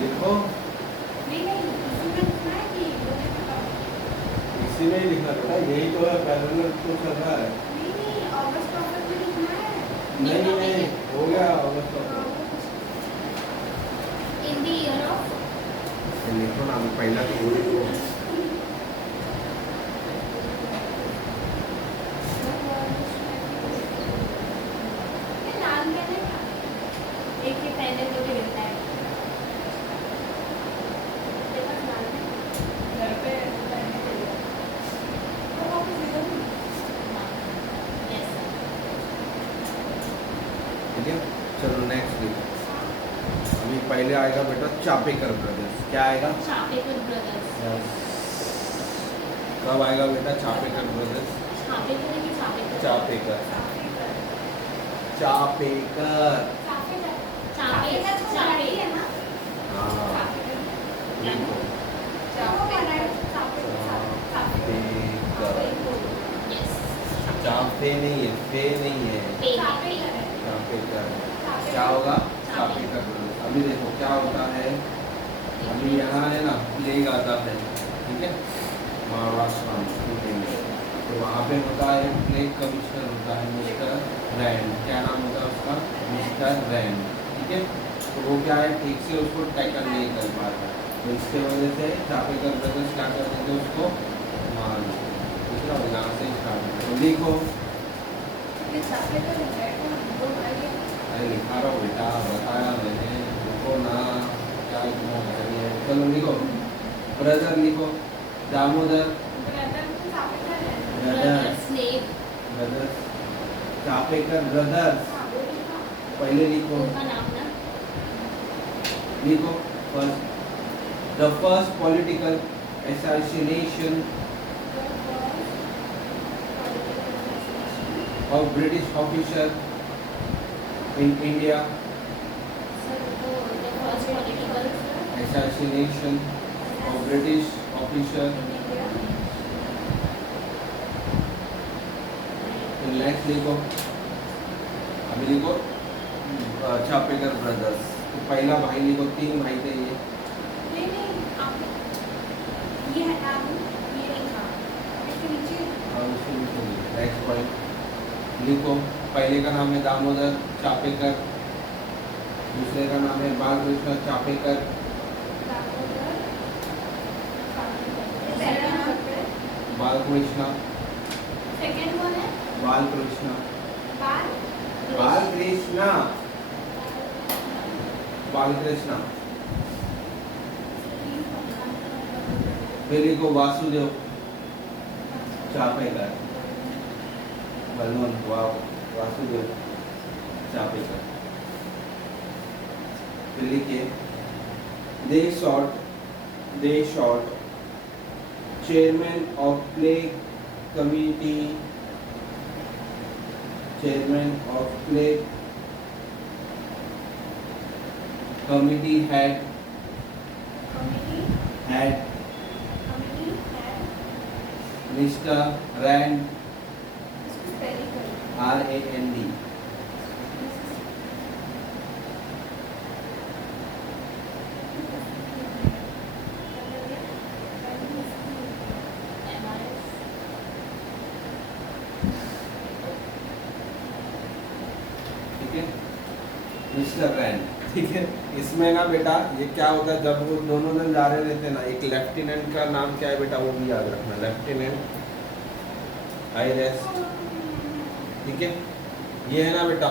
लिखो, नहीं नहीं, इसमें लिखना है कि मुझे पता है। इसी में ही लिखना बेटा, यही तो है, पैरेलल तो चल रहा है। नहीं नहीं, ऑगस्ट ऑगस्ट में लिखना है। नहीं नहीं, हो गया अगस्त का। इन द ईयर ऑफ लिखो ना, अभी पहला तो बोल दो। ये नाम क्या है? एक ही पहले मुझे मिलता है तेरा नाम है? घर पे पहनने के लिए। वो वापस दे दो। यस ठीक है, चलो नेक्स्ट देखो। अभी पहले आएगा बेटा चापेकर ब्रदर्स। क्या आएगा? चापेकर ब्रदर्स कब आएगा बेटा चापेकर ब्रदर्स? चापेकर है कि चापेकर चापेकर, चापेकर। चापेकर। चापेकर। चापे चापेकर तो मराठी है ना? हाँ, चापेकर। लिखो। चापेकर। यस चापे नहीं है, पे नहीं है, चापेकर है। चापेकर। क्या होगा? चापेकर ब्रदर्स। अभी देखो क्या होता है, अभी यहाँ है ना प्लेग आता है, ठीक है, महाराष्ट्र में, तो वहाँ पे होता है प्लेग कमिश्नर होता है मिस्टर रैंड। क्या नाम होता है उसका? मिस्टर रैंड, ठीक है। तो वो क्या है, ठीक से उसको टैकल नहीं कर पाता, तो इसके वजह से चापेकर ब्रदर्स क्या करते थे, उसको मार देते। दूसरा यहाँ से स्टार्ट, तो लिखो। ये चापेकर है तो दो भाई हैं। अरे लिखा रहा हूँ बेटा, बताया मैंने, लिखो ना, क्या इतना करिए। चलो लिखो, ब्रदर लिखो, दामोदर ब्रदर तो चापेकर है। Brothers name brothers, Chapekar brothers. हाँ, वो लिखा। पहले लिखो, उनका नाम ना लिखो first, the first political assassination of British officer in India. Sir वो the first political Assassination of British officer in next लिखो, अभी लिखो चापेकर ब्रदर्स। तो पहला भाई लिखो, तीन भाई थे ये। नहीं नहीं, आप ये है आप ये लिखा इसके नीचे। और उसके नीचे नेक्स्ट पॉइंट लिखो, पहले का नाम है दामोदर चापेकर, दूसरे का नाम है बालकृष्ण चापेकर, बालकृष्ण, सेकंड वन है बालकृष्ण, बाल बालकृष्ण, बालकृष्ण। फिर लिखो वासुदेव चापेकर, बलवंत वासुदेव चापेकर। फिर लिखिए, they shot chairman of plague committee, chairman of plague committee had Mr. Rand, R-A-N-D. ठीक है, मिस्टर रैंड, ठीक है। इसमें ना बेटा ये क्या होता है, जब वो दोनों जन जा रहे रहते हैं ना, एक लेफ्टिनेंट का नाम क्या है बेटा, वो भी याद रखना, लेफ्टिनेंट आईरेस, ठीक है। ये है ना बेटा,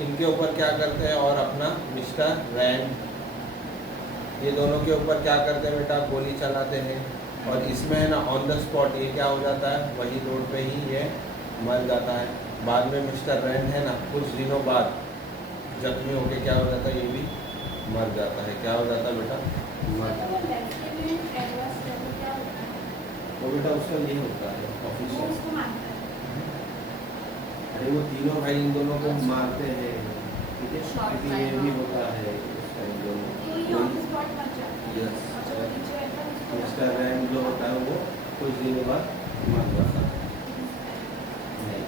इनके ऊपर क्या करते हैं, और अपना मिस्टर रैंड, ये दोनों के ऊपर क्या करते हैं बेटा, गोली चलाते हैं। और इसमें है ना ऑन द स्पॉट ये क्या हो जाता है, वही रोड पे ही ये मर जाता है। बाद में मिस्टर रैंड है ना, कुछ दिनों बाद जख्मी होके क्या हो जाता है, ये भी मर जाता है। क्या हो जाता है बेटा, मर जाता है। तो बेटा उसका ये होता है ऑफिशियल, अरे वो तीनों भाई इन दोनों को मारते हैं, ठीक है, क्योंकि ये भी होता है उस टाइम दोनों। यस, मिस्टर रैंड जो होता है वो कुछ दिनों बाद मर जाता है। नहीं,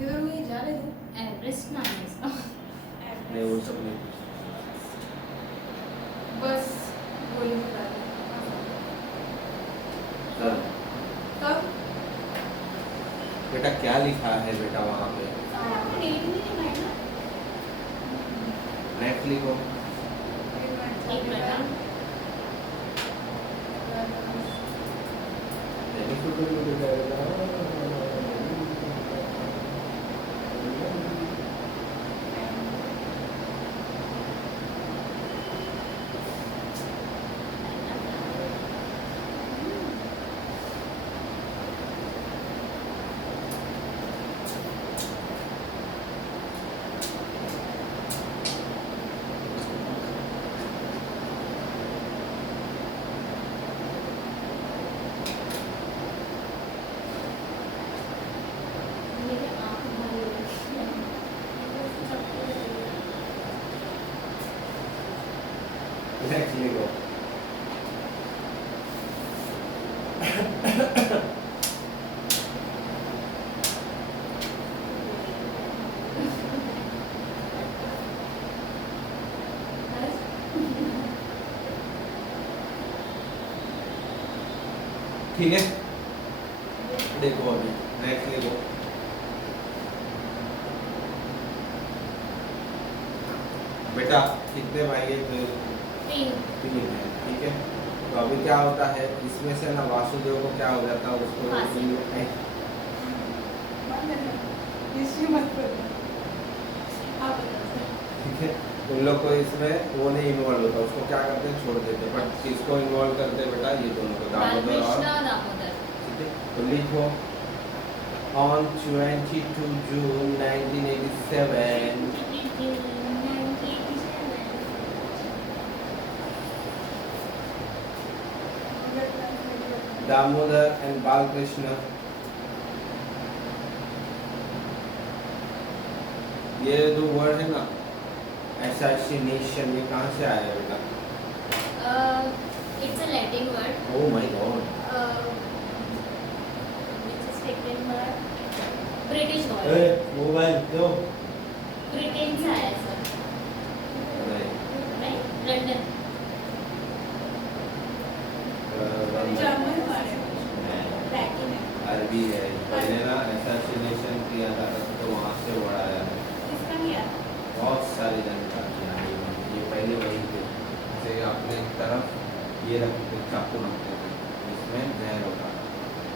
इधर एवरेस्ट नाम है इसका। नहीं वो सब नहीं बस गोली बता दो। सर कब? बेटा क्या लिखा है बेटा वहाँ पे? आपने डेट नहीं लिखा है ना? नेक्स्ट लिखो। एक मिनट हाँ। मेरे आँख भारी हो रही है। नेक्स्ट लिखो। ठीक है देखो अभी नेक्स्ट लिखो। बेटा कितने भाई है? तीन। तीन है। ठीक है तो अभी क्या होता है इसमें से ना वासुदेव को क्या हो जाता है उसको फांसी। हिस्ट्री मत करो। आप बताओ। ठीक है उन लोग को इसमें वो नहीं इन्वॉल्व होता उसको क्या करते हैं छोड़ देते बट किसको इन्वॉल्व करते हैं बेटा ये दोनों को दामोदर और बालकृष्ण दामोदर। ठीक है तो लिखो on 22 June 1987 Damodar and Balkrishna ये दो वर्ड है ना assassination ये कहाँ से आया बेटा? It's a Latin word. Oh my God. Which is taken by British word. Mobile क्यों? ब्रिटेन से आया सर। नहीं राइट लंदन। जर्मन वर्ड है। नहीं, लैटिन है। अरबी है पहले ना assassination किया था तो वहाँ से वर्ड आया है। किसका किया? बहुत सारी जानकारियाँ हैं ये पहले वही थे जैसे आपने एक तरफ ये रखते चाकू रखते थे इसमें जहर होता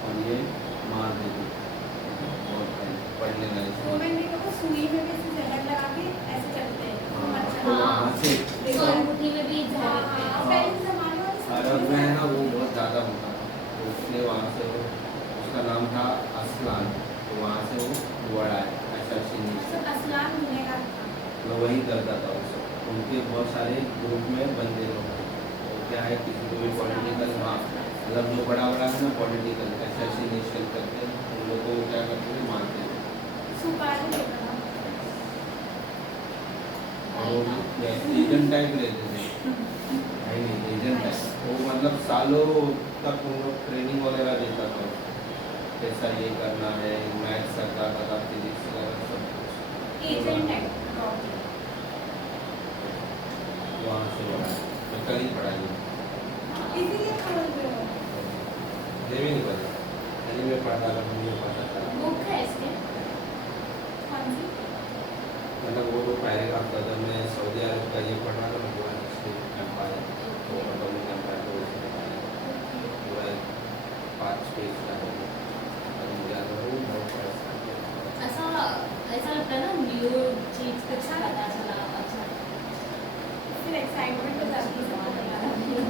और ये मार देती बहुत पहले पढ़ लेना वो इसमें। मैंने देखा सुई में भी ऐसे जहर लगा के ऐसे करते हैं। हाँ, अच्छा। तो वहाँ से देखो। सोनपुटी में भी जहर रखते हैं। पहले जमाने वाले अरब में है ना वो बहुत ज़्यादा होता था तो इसलिए वहाँ से वो उसका नाम था असलान तो वहाँ से वो वर्ड आया assassination सब असलाम मिलेगा। तो वही करता था उस उनके बहुत सारे ग्रुप में बंदे लोग थे तो क्या है किसी को भी पॉलिटिकल हाँ मतलब जो बड़ा बड़ा है ना पॉलिटिकल assassination करते हैं उन लोग को क्या करते थे मारते थे सुपारी देता था। और वो एजेंट टाइप रहते थे है नहीं एजेंट टाइप वो मतलब सालों तक उन लोग ट्रेनिंग वगैरह देता था कैसा ये करना है मैथ्स करता था फिजिक्स वगैरह सब कुछ एजेंट है। वहाँ से बड़ा मैं कल ही पढ़ा लिया इसीलिए बोल रहे हो। ये भी नहीं पता अभी मैं पढ़ा था मुझे पता था बुक है इसके। कौन सी? मतलब वो तो पैराग्राफ था जब मैं सऊदी अरब का ये पढ़ रहा था ना पूरा हिस्ट्री एम्पायर तो अटोमिक एम्पायर तो उसमें पूरा 5 पेज का है और मुझे याद है वो बहुत बड़ा ऐसा ऐसा लगता है ना न्यू चीज कुछ पता चला। अच्छा फिर एक्साइटमेंट हो जाती है।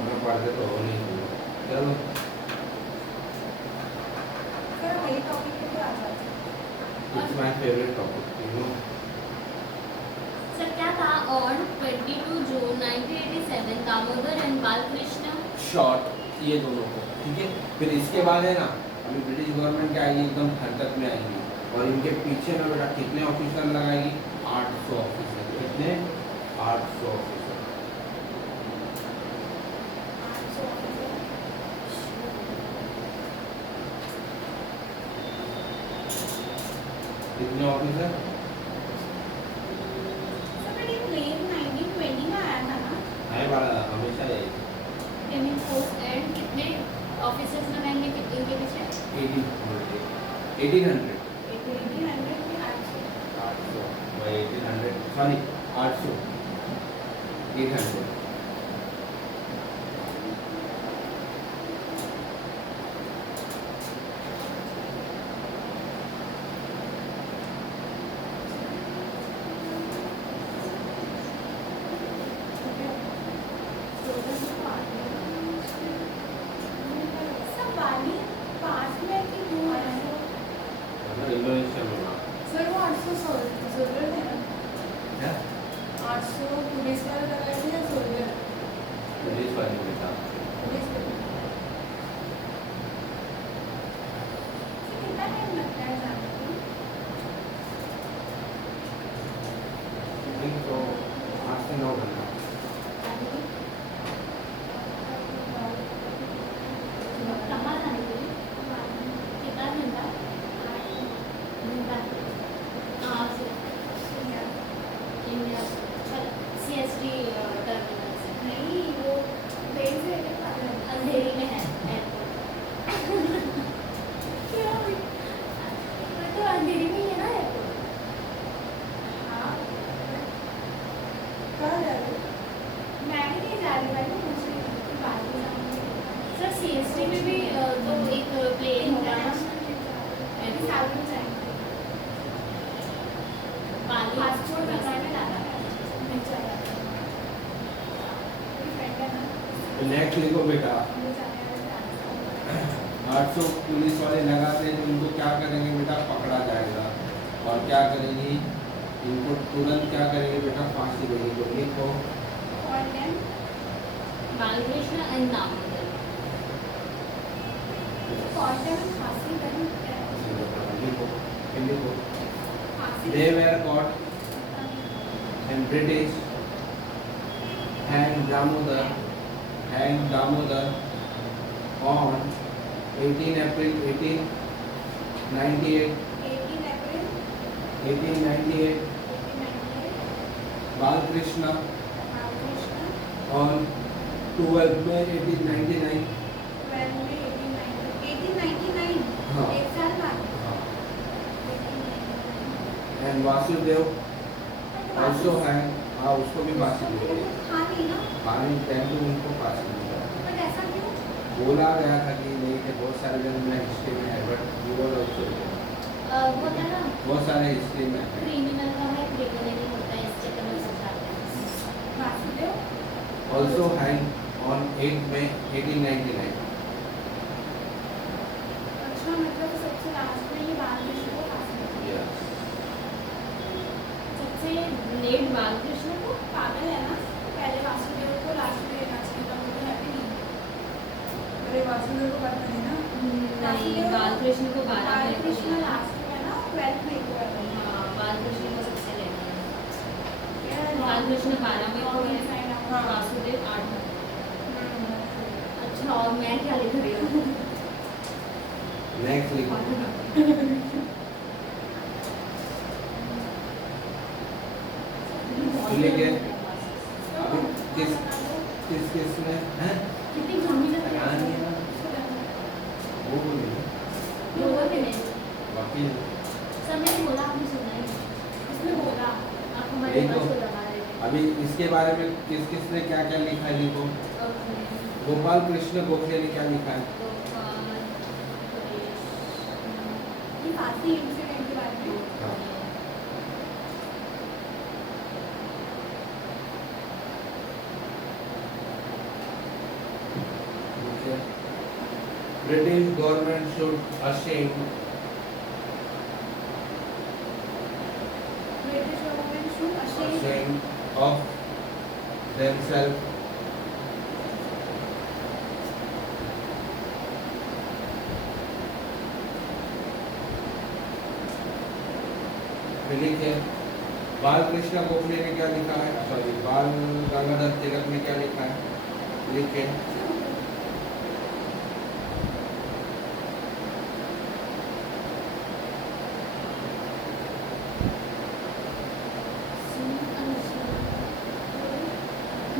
मैं पढ़ते तो हो नहीं चलो फिर वही टॉपिक पे आ जाते हैं। It's my favourite topic you know sir क्या था on 22 June 1987 Damodar and Balkrishna short ये दोनों को ठीक है फिर इसके बाद है ना अभी ब्रिटिश गवर्नमेंट क्या आएगी एकदम हरकत में आएगी और इनके पीछे ना बेटा कितने ऑफिसर लगाएगी 800 ऑफिसर कितने 800 ऑफिसर कितने ऑफिसर हमेशा यही पेमेंट फोर्स एंड कितने ऑफिसर्स लगाएंगे कितने के पीछे 1800 1800 की 800 800 1800 सॉरी 800 800 सब बाली पास में कि दूर है इंडोनेशिया में वहाँ सर वो 800 सोल्जर है ना क्या 800 पुलिस वाले लगाए थे या सोल्जर पुलिस वाले के साथ पुलिस वाले कितना टाइम लगता है जाने को दिन तो 8 से 9 घंटा कहाँ जाने के लिए कितना घंटा हाँ इंडिया CST टर्मिनल से नहीं वो ट्रेन से अंधेरी में है एयरपोर्ट क्या हुई तो अंधेरी में ही है ना एयरपोर्ट हाँ कहाँ जा रहे हो मैं भी नहीं जा रही मैंने पूछ रही थी कि बाहर भी जाऊँगी सर CST में भी तो एक प्लेन होगा ना अभी साल में जाएंगे पाली पासपोर्ट लगाने जाना है नहीं चला मेरी फ्रेंड है ना नेक्स्ट लिखो बेटा मुझे जाने वाले 800 पुलिस वाले लगाते हैं तो इनको क्या करेंगे बेटा पकड़ा जाएगा और क्या करेंगी इनको तुरंत क्या करेंगे बेटा फांसी देंगे तो लिखो और then Balkrishna and Damodar content में फांसी देन लिखो लिखो फांसी they were caught in British hanged Damodar on 18 April 1898 18 April 1898 1898 Balkrishna Balkrishna on 12 May 1899 12 में 1899 हाँ। एक साल बाद and Vasudev also hanged उसको भी फांसी दी गई हाँ नहीं ना पानी टाइम तो उनको फांसी दी गई बट ऐसा क्यों बोला गया था कि नहीं थे बहुत सारे जन में हिस्ट्री में है बट गूगल ऑल्सो वो था ना बहुत सारे हिस्ट्री में है क्रिमिनल का है क्रिमिनल नहीं होता है इस चक्कर में समझाते हैं Vasudev also hanged on 8 May 1899 अच्छा मतलब सबसे लास्ट में ये बालकृष्ण को फांसी दी गई। yes सबसे लेट बालकृष्ण को पागल है ना पहले वासुदेव को लास्ट में लेना चाहिए था वो तो हैप्पी नहीं अरे वासुदेव को पता नहीं ना नहीं बालकृष्ण को 12 मई को बालकृष्ण दिया। लास्ट में है ना 12 मई को है हाँ बालकृष्ण को सबसे लेट यार बालकृष्ण 12 मई को है हाँ। वासुदेव 8 मई अच्छा और मैं क्या लिख रही हूँ नेक्स्ट लिखो लिखे अभी किस किसने हैं कितनी गंदी लग रही ध्यान है नहीं है वो बोलिए लोगों के नहीं वकील सर मैंने बोला आपने सुना ही नहीं। इसने बोला आप हमारे देखो, पास लगा रहे थे अभी इसके बारे में किसने क्या क्या लिखा है लिखो ओके गोपाल कृष्ण गोखले ने क्या लिखा है ये फांसी इंसिडेंट के बारे में हाँ। British government should ashamed British government should ashamed of themselves लिखे बालकृष्ण गोखले ने क्या लिखा है सॉरी बाल गंगाधर तिलक ने क्या लिखा है लिखे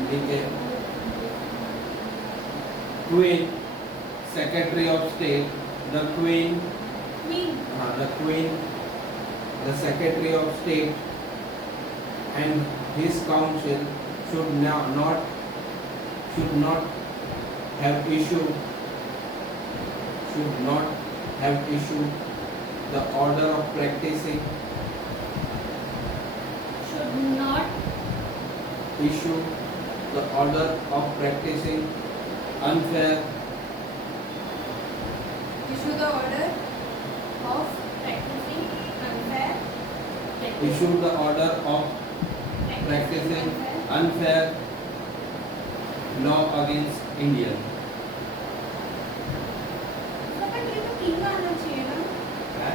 लिखे Queen, Secretary of State, the Queen, the Queen, the Secretary of State, and his council should not have issued the order of practicing should not issue the order of practicing unfair Issue the order of practicing unfair. issue the order of practicing unfair law against India. पण ये तो क्वीन आना चाहिए ना, है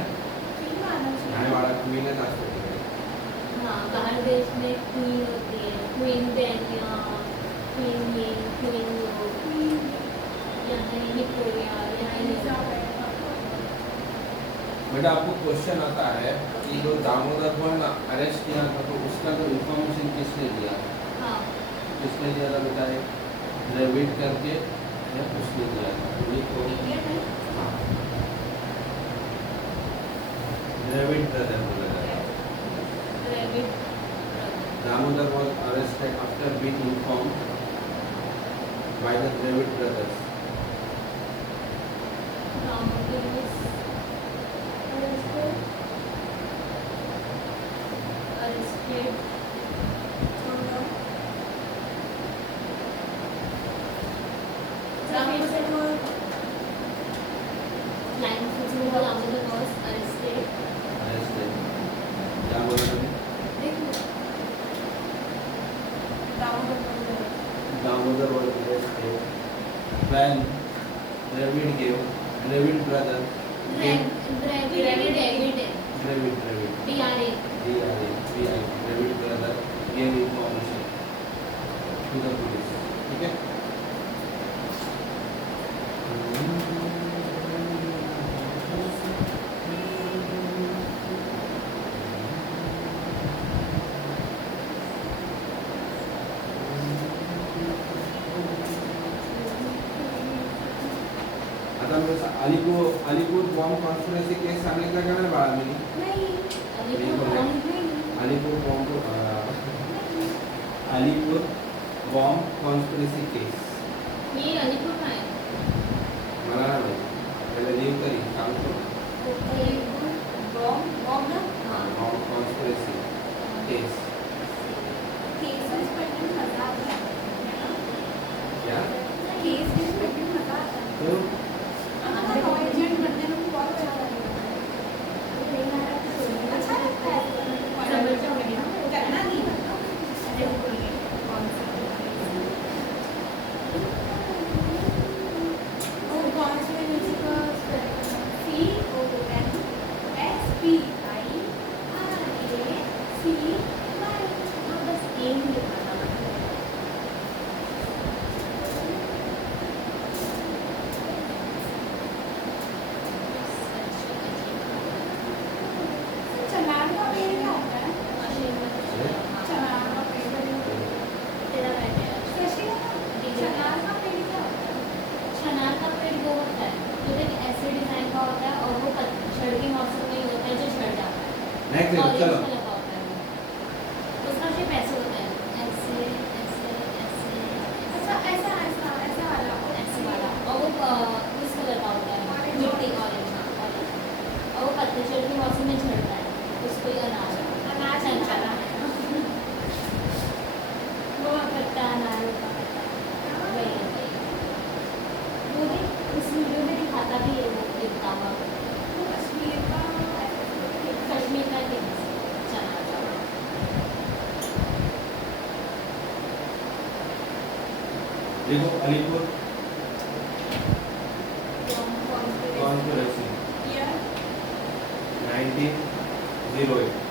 क्वीन आना नाही चाहिए. वाला क्वीन असते हाँ बाहर देश में क्वीन होती है क्वीन डेनिया क्वीन ये क्वीन वो यहाँ विक्टोरिया यहाँ बेटा आपको क्वेश्चन आता है कि जो दामोदर को है ना अरेस्ट किया था तो उसका जो इन्फॉर्मेशन किसने दिया हाँ किसने दिया था बेटा एक ड्रेविड करके या उसने दिया था उन्हीं को हाँ ड्रेविड ब्रदर बोला जाता है rebate Damodar was arrested after being informed by the Dravid brothers. Damodar arrested line Damodar was arrested Arrested. Damodar Damodar was arrested when Dravid brother gave Dravid brother gave information to the police. ठीक है? आता मैं अलीपुर बॉम्ब कॉन्स्पिरेसी केस सांगितलं का नाही बाळा मी अलीपुर बॉम्ब कॉन्स्पिरेसी केस मी अलीपुर में है मला नाही माहिती पहिले लिव तरी सांगतो बॉम्ब ना हाँ bomb conspiracy case cases pending मजा आता है ना, क्या केस पेंडिंग मजा आता है. तो हमारा लॉ एजेंट बनने में बहुत अच्छा लगता है. अच्छा लगता है. करना नहीं है ना. और कौन से म्यूजिक का CONSPIRAC हाँ बस एम लिखा था चलान का पेड़ क्या होता है? मशीन में हाँ चलान का पेड़ तेरा बैठ है चलान का पेड़ क्या होता है? छनार का पेड़ वो होता है जो देख ऐसे डिजाइन का होता है और वो पतझड़ के मौसम में ही होता है जो झड़ जाता है नेक्स्ट ऑरेंज चलो कलर का होता है वो उसका शेप ऐसे होता है ऐसे ऐसे ऐसे अच्छा ऐसा ऐसा ऐसा वाला ऐसे वाला और वो उस कलर का होता है मिट्टी ऑरेंज ऑरेंज और वो पतझड़ के मौसम में झड़ता है उसको ही अनाज अनाज चला वो कट्टा अनाज का कट्टा वही है वही वो भी उस वीडियो में दिखाता भी है वो दिखता हुआ कश्मीर का कश्मीर का फेमस चना देखो अलीपुर कॉन्स्पिरेसी ईयर 1908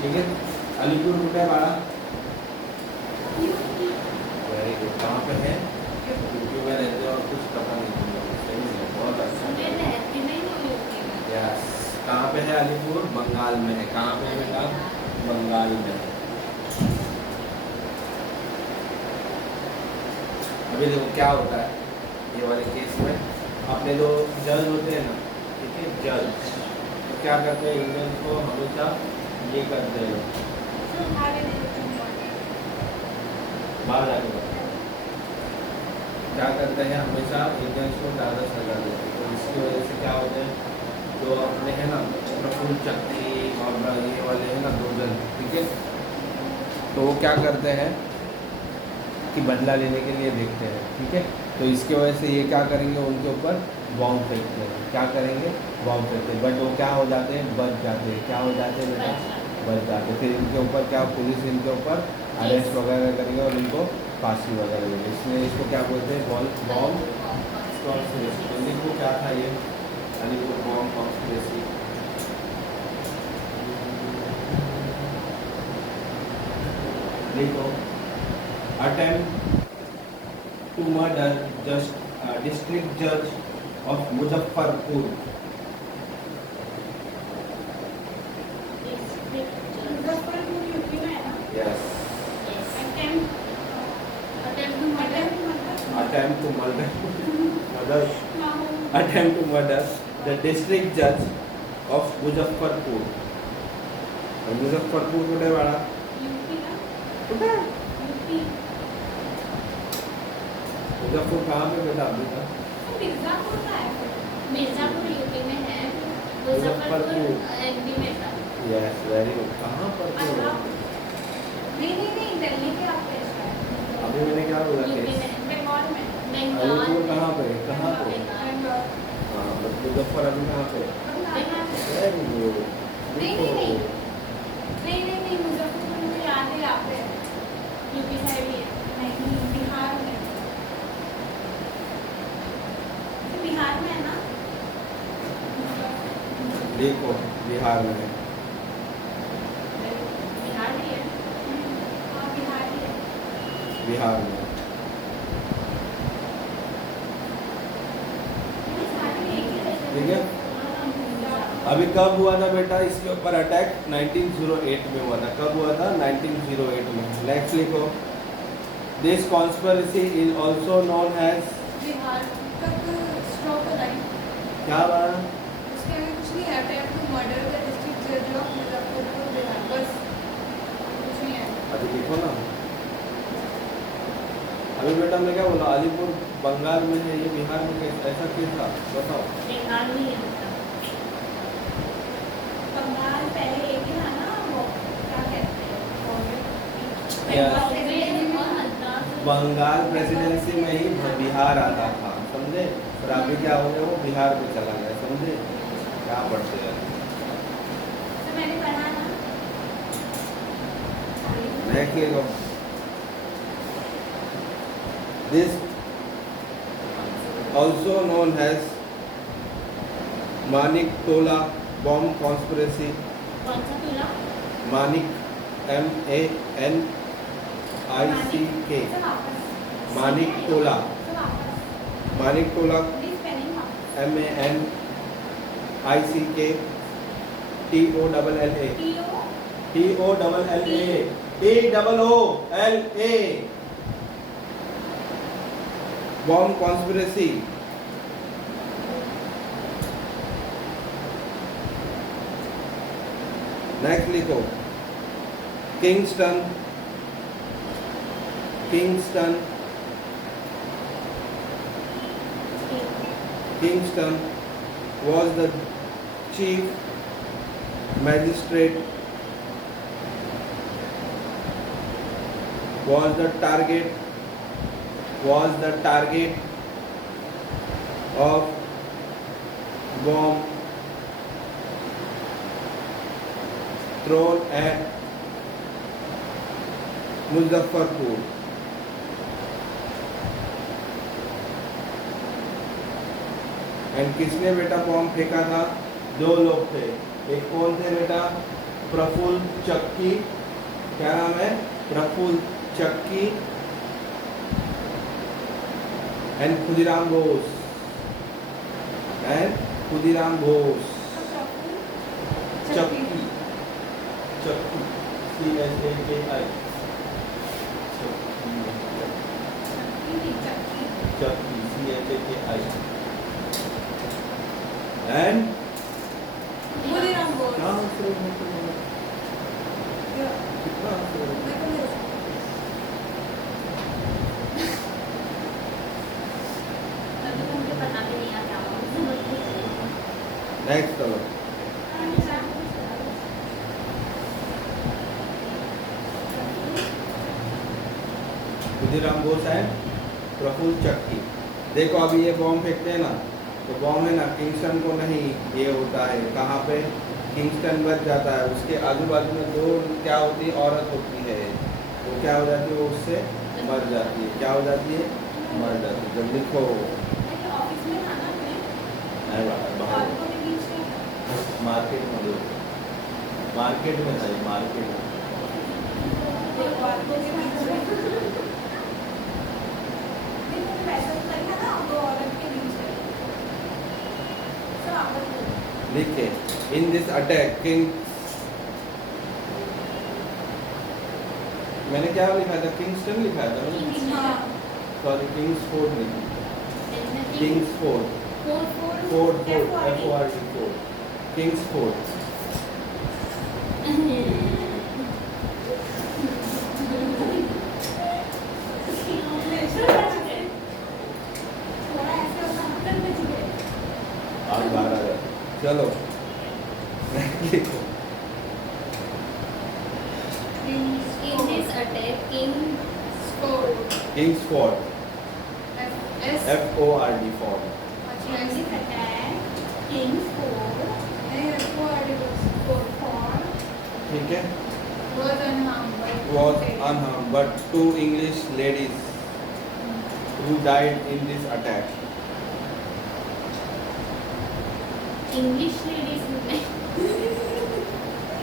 ठीक है अलीपुर कुठे आहे बाळा वेरी गुड कहाँ पे है यूपी में रहते हो और कुछ पता नहीं तुम लोग, सही है, बहुत अच्छा। मैं रहती नहीं हूँ यूपी में। यस, कहाँ पे है अलीपुर? बंगाल में है। कहाँ पे है बेटा? बंगाल में है। अभी देखो क्या होता है ये वाले केस में, अपने जो जज होते हैं ना, ठीक है, जज तो क्या करते हैं, इंडियंस को हमेशा ये करते हैं, बाहर आके बताओ। क्या करते हैं, हमेशा इंडियंस को ज़्यादा सजा देते हैं। तो इसकी वजह से क्या होते हैं, जो अपने हैं ना प्रफुल्ल चक्की और ये वाले हैं ना 2 जन, ठीक है, तो वो क्या करते हैं कि बदला लेने के लिए देखते हैं, ठीक है। तो इसकी वजह से ये क्या करेंगे, उनके ऊपर बॉम्ब फेंकते हैं। क्या करेंगे? बॉम्ब फेंकते हैं। बट वो क्या हो जाते हैं, बच जाते हैं। क्या हो जाते हैं बेटा? बच जाते हैं। फिर इनके ऊपर क्या, पुलिस इनके ऊपर अरेस्ट वगैरह करेंगे और इनको फांसी वगैरह देंगे। इसलिए इसको क्या बोलते हैं, बॉम्ब कॉन्स्पिरेसी। हिंदी को क्या था ये, अलीपुर बॉम्ब कॉन्स्पिरेसी। देखो, attempt to murder district judge of Muzaffarpur. Muzaffarpur UP में है ना? Yes. Attempt to murder. Attempt to murder the district judge of Muzaffarpur. और मुजफ्फरपुर कुठे वाला? कुठे? मुजफ्फर कहाँ पे बेटा अभी तक? मिर्जापुर यूपी में है, मुजफ्फरपुर मुजफ्फरपुर एमपी में था। Yes, very good. कहाँ पर थे वो? नहीं दिल्ली के आप पे शायद। अभी मैंने क्या बोला यूपी केस? में बंगाल में। बंगाल अलीपुर में। कहाँ पे? कहाँ पे? बंगाल। हाँ, बट मुजफ्फर अभी कहाँ पे? Very good. नहीं मुजफ्फरपुर मुझे याद है यहाँ पे। यूपी साइड ही है। नहीं बिहार में। बिहार में है ना? देखो, बिहार में है। बिहार ही है। हाँ बिहार ही है। बिहार में ठीक है। अभी कब हुआ था बेटा इसके ऊपर अटैक? 1908 में हुआ था। कब हुआ था? 1908 में। नेक्स्ट लिखो, this conspiracy is also known as. Bihar तक स्टॉप बताइए। क्या बना? उसके आगे कुछ नहीं है। Attempt to murder the district जज ऑफ मुजफ्फरपुर बिहार, बस कुछ नहीं है। अभी देखो ना, अभी बेटा मैं क्या बोला, अलीपुर बंगाल में है, ये बिहार में कैसे ऐसा क्यों था बताओ? बंगाल में ही है मतलब। बंगाल पहले एक ही था ना, वो क्या कहते हैं, Yes. बंगाल बंगाल प्रेसिडेंसी में ही बिहार आता था, समझे? फिर अभी क्या हो गया, वो बिहार में चला गया, समझे? क्या पढ़ते हैं? तो मैंने पढ़ा ना। नेक्स्ट लिखो, this also known as Manik Tola bomb conspiracy. कौन सा Tola? Manik MANICK, Manik Tola. Manik Tola MANICK TOLLA bomb conspiracy. Next लिखो, Kingston was the chief magistrate, was the target of bomb thrown at Muzaffarpur. And किसने बेटा बॉम्ब फेंका था? 2 लोग थे। एक कौन थे बेटा? प्रफुल्ल चक्की। क्या नाम है? प्रफुल्ल चक्की। एंड खुदीराम बोस एंड खुदीराम बोस चक्की चक्की CHAKI चक्की CHAKI एंड खुदीराम बोस कितना आंसर अभी तो मुझे पता भी नहीं है क्या हुआ, समझ नहीं आ रहा। नेक्स्ट करो खुदीराम बोस एंड प्रफुल्ल चक्की। देखो अभी ये बॉम्ब फेंकते हैं ना, तो बॉम्ब है ना किंगस्टन को नहीं ये होता है, कहाँ पे किंगस्टन बच जाता है, उसके आजू बाजू में दो क्या होती है, औरत होती है, वो क्या हो जाती है, वो उससे मर जाती है। क्या हो जाती है? मर जाती है। जब लिखो ऑफिस में था ना मैं नहीं बाहर और को भी बीच में मार्केट में दो, मार्केट में था, मार्केट में एक और को भी बीच में देखो वैसा तो नहीं था ना दो औरत के बीच में सब आपस में लिखे इन दिस अटैक किंग, मैंने क्या लिखा था, किंगस्टन लिखा था ना, हाँ सॉरी किंग्सफोर्ड नहीं, Kingsford Ford Ford FORD Ford Kingsford. थोड़ा ऐसे होता है आज 12 चलो लिखो In this attack, King scored. Kingsford FORD Ford. In this attack, King scored. ठीक है, was unharmed was unharmed but two English ladies who died in this attack. English ladies में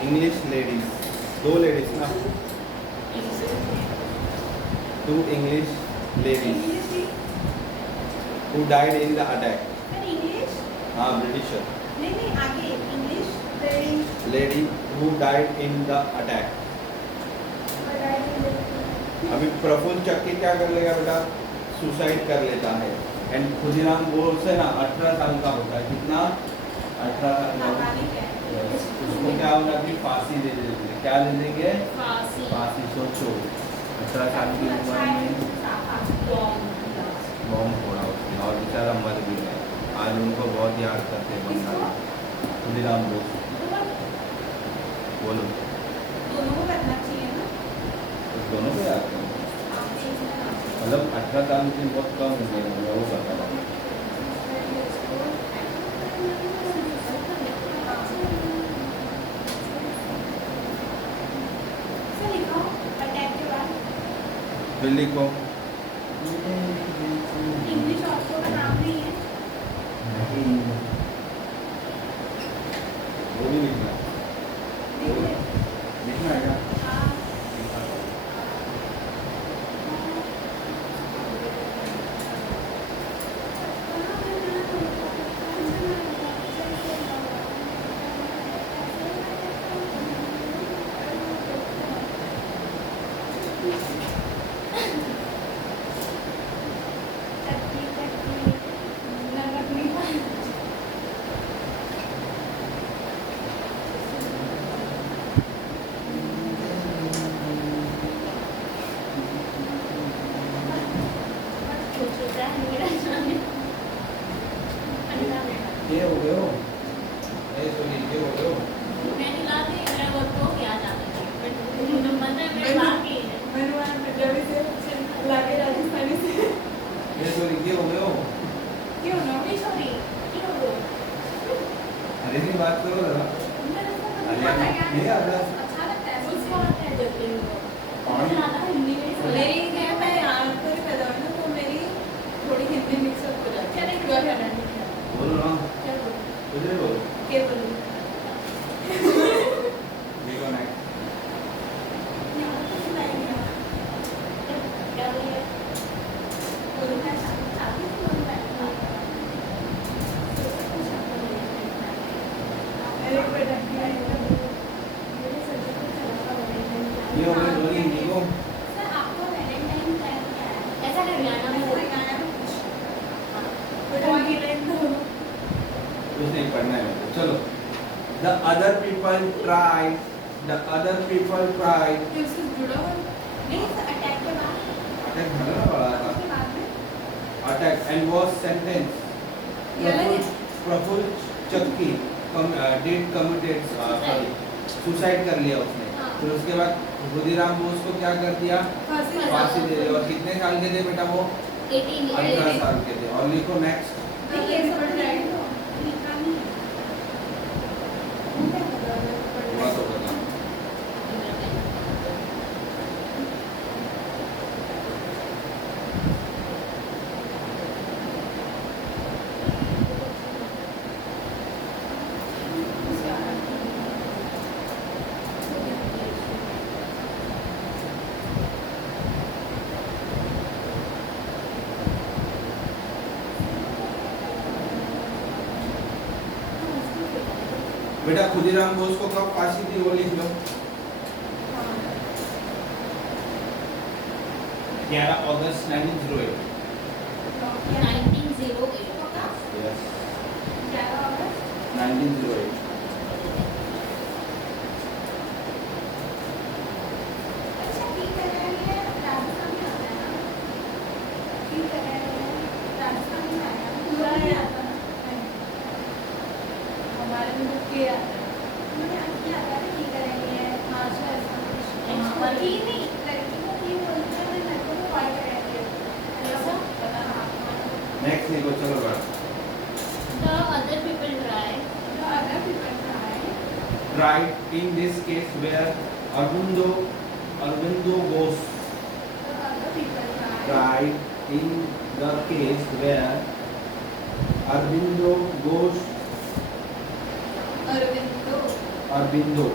English ladies, दो ladies ना, two English ladies who died in the attack. English हाँ ब्रिटिशर नहीं आगे English lady who died in the attack. अभी प्रफुल्ल चक्की क्या कर लेगा बेटा, सुसाइड कर लेता है। एंड खुदीराम बोस से ना 18 साल का होता है, कितना 18 साल का होता है। उसको क्या हो जाती है, फांसी दे देंगे। क्या दे देंगे? फांसी फांसी। सोचो 18 साल की उम्र में बॉम्ब फोड़ा उसने और बेचारा मर भी गया। आज उनको बहुत याद करते हैं बंगाली, खुदीराम बोस। बोलो दोनों को करना चाहिए ना तो दोनों को याद करो, मतलब 18 साल की बहुत कम हो गए वो पता है। फिर लिखो इंग्लिश ऑप्शन का नाम नहीं है वो भी लिखना लिखना है क्या? ये हो गए हो, ये सॉरी ये हो गए हो। मैंने ला दी, मेरा वर्क हो गया जाने का, बट मतलब मैं बाकी है। मैंने वहाँ पंजाबी से लाके राजस्थानी से ये सॉरी ये हो गए हो। क्यों ना नहीं सॉरी, क्यों हो? अरे नहीं बात करो जरा। ये आधा अच्छा लगता है, उसको आता है जब भी उनको। और मुझे आता है हिंदी में ही समझ मेरी क्या मैं यहाँ पर पैदा हुई ना तो मेरी थोड़ी हिंदी मिक्सअप हो जाती है क्या करना है बोलो ना, क्या बोलूं? कुछ नहीं बोलो। क्या बोलूँ देखो नेक्स्ट यहाँ तो सुनाएंगे क्या बोलिए? बोलूँ मैं शादी वेट पे रखी है ये हो गई डोली इंडिगो। सर आपको वैलेंटाइन टाइम क्या है? ऐसा हरियाणा में होता है। कुछ नहीं पढ़ना है मेरे को। चलो द अदर पीपल ट्राई जुड़ा हुआ नहीं सर अटैक के बाद अटैक झाला ना पड़ा था उसके बाद में अटैक एंड वाज सेंटेंस ये अलग है। प्रफुल्ल चक्की डिड कमिटेड सॉरी सुसाइड कर लिया उसने। हाँ। फिर उसके बाद खुदीराम बोस को क्या कर दिया फांसी दे दी। और कितने साल के थे बेटा वो 18 साल के थे। और लिखो नेक्स्ट नहीं ये सब राइट लिखा नहीं है हुआ तो बता। बेटा खुदीराम बोस को कब फांसी दी वो लिख लो। 11 अगस्त 1908। 1908 यस 11 अगस्त 1908। अच्छा ठीक है ये राजस्थान में आता है ना ठीक है राजस्थान में आया पूरा नहीं आता ना हमारे में तो किया मुझे अच्छी आता है ठीक है ये अच्छा ऐसा लड़की नहीं लड़की को की बोलते हैं मेरे को तो कॉल करेंगे ऐसा पता ना नेक्स्ट लिखो चलो बड़ा। the other people try Tried in this case where Arvindo Ghosh. the other people try Tried in the case where Arvindo Ghosh. Aurobindo Arvindo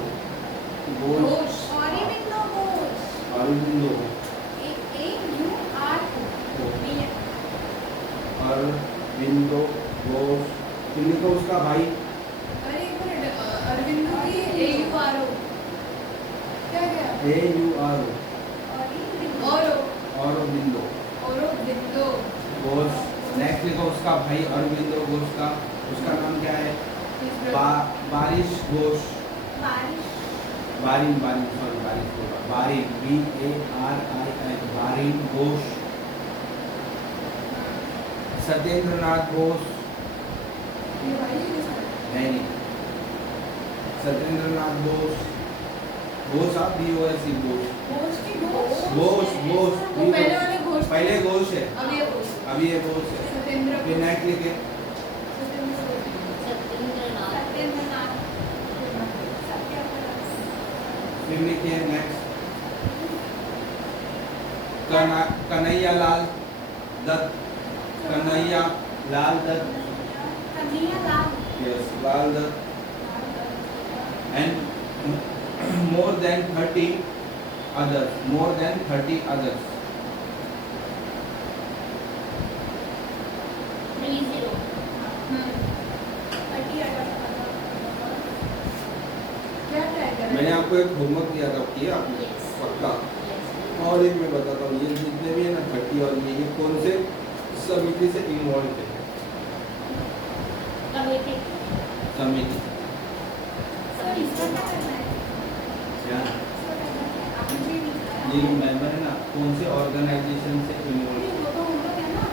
Ghosh. Ghosh Aurobindo Ghosh Arvindo Arvindo Ghosh. फिर लिखो उसका भाई अरे एक मिनट अरविंदो की AURO क्या क्या AURO औरो Aurobindo बिंदो घोष। नेक्स्ट लिखो उसका भाई अरविंदो घोष का उसका नाम क्या है? बारिश घोष। बारिन सॉरी बारिश होगा बारिन BARIN बारिन घोष। सत्येंद्र नाथ घोष ये भाई के साथ नहीं सत्येंद्र नाथ घोष घोष आप BOS घोष घोष की घोष घोष वो पहले वाले घोष पहले घोष है अब ये घोष अभी ये घोष है। सत्येंद्र फिर नेक्स्ट लिखे सत्येंद्रनाथ फिर लिखिए next Kanhaiya Lal Dutt Kanhaiya Lal Dutt yes Lal Dutt and more than 30 others 30 क्या ट्राई करें मैंने आपको एक होमवर्क दिया था किया आपने Yes. पक्का Yes. और एक मैं बताता हूँ ये जितने भी है ना 30 और ये कौन से समिति से इन्वॉल्व थे कमेटी समिति सर इसका क्या करना है क्या इसका करना है आपने भी नहीं ये बताया मेंबर है ना कौन से ऑर्गेनाइजेशन से इन्वॉल्व वो तो हम लोग है ना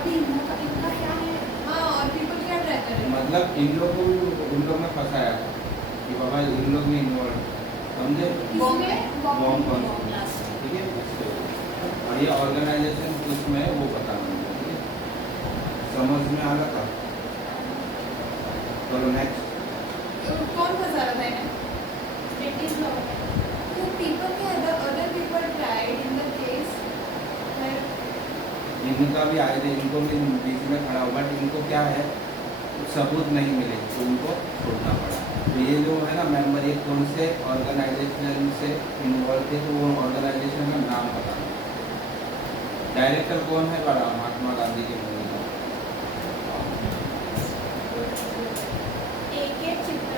अभी इनका क्या है हाँ और पीपल क्या ट्राई करें मतलब इन लोग को भी उन लोग ने फंसाया था कि बाबा इन लोग भी इन्वॉल्व समझे इसमें बॉम्ब कौन ठीक है और ये ऑर्गेनाइजेशन उसमें वो बताना ठीक है समझ में आ रहा था। चलो नेक्स्ट कौन फंसा रहा था इन्हें ब्रिटिश लोग तो पीपल के other people tried in the case इनका भी आए थे इनको भी बीच में खड़ा हुआ बट इनको क्या है सबूत नहीं मिले तो उनको छोड़ना पड़ा। तो ये जो है ना मेंबर ये कौन से ऑर्गेनाइजेशन से इन्वॉल्व थे तो वो ऑर्गेनाइजेशन का नाम पता नहीं। डायरेक्टर कौन है बड़ा महात्मा गांधी के मूवी का एक चित्र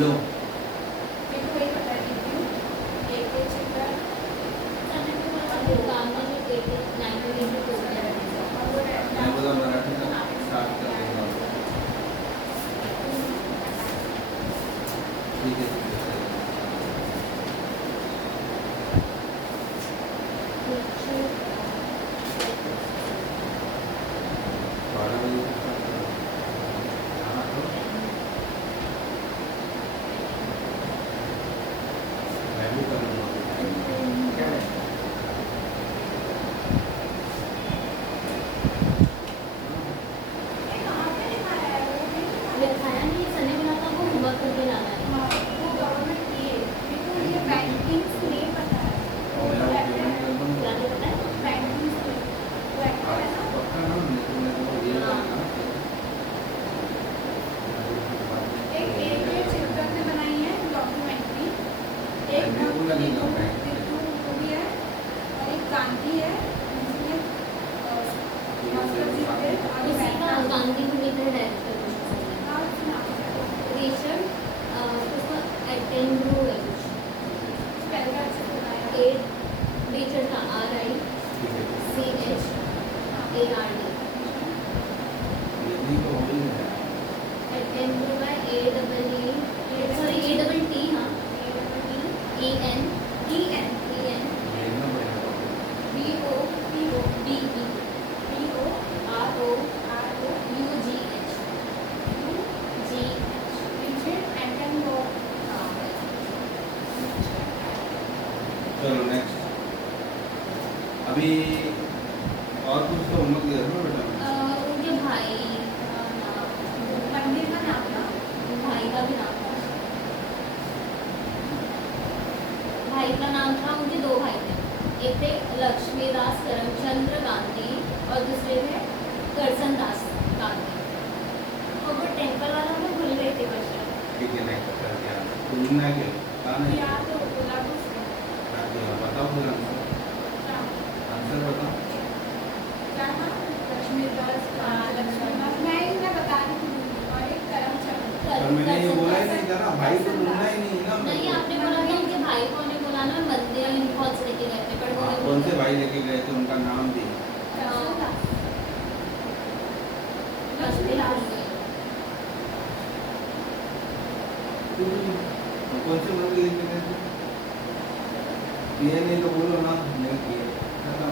लो मेरे को वही बता देती हूँ। एक चित्र काम में जो 19 को और वो मैं बोला मराठी का स्टार्ट कर देगा ठीक है बारह बजे से start करो। हाँ, तो मैं भी कर लूँगा क्या है कहाँ पे लिखा है वो नहीं लिखाया नहीं सने बोला था वो होमवर्क करके लाना है हाँ, वो गवर्नमेंट की है। मेरे को ये बैंकिंग नहीं पता है। और मेरा वो पेमेंट कर दूँ क्या पता है बैंकिंग वो एक्टर है ना। पक्का ना नहीं तो मैं तो ये लगेगा एक ये चित्र ने बनाई है डॉक्यूमेंट्री। एक मेरे को लगेगा बैंक से। वो भी है और एक गांधी है जिसमें मास्टर जी थे और उसी बैंक का का गांधी को लेकर डायरेक्टर नाम सुना है। रिचर्ड उसका एटेंड्रो है कुछ पहले का अच्छा बनाया। ए रिचर्ड का RICHARD हिंदी तो हो ही नहीं रहा एटेंड्रो है सॉरी ATT हाँ EN देखना पड़ेगा चलो नेक्स्ट अभी और कुछ तो होमवर्क दिया था ना बेटा उनके भाई का नाम मंदिर का नाम ना भाई का भी नाम था भाई का नाम था उनके दो भाई थे एक थे लक्ष्मीदास करमचंद्र गांधी और दूसरे थे करसन दास गांधी और वो टेम्पल वाला मैं भूल गई थी क्वेश्चन ठीक है नेक्स्ट कर दिया तुमने क्या कहा नहीं या तो बोला तो क्या दिया बताओ फिर आंसर बताओ क्या था लक्ष्मीदास लक्ष्मीदास मैं ही मैं बता रही हूँ और एक करमचंद पर मैंने ये बोला ही नहीं था ना भाई तो ढूंढना ही नहीं ना नहीं आपने बोला था उनके भाई को ने बोला ना मंदिर में बहुत लेके गए थे पर वो हाँ, कौन से भाई लेके गए थे उनका नाम दी लक्ष्मीदास तो कौन से मंदिर लेके गए थे ये नहीं तो बोलो ना नहीं किए खत्म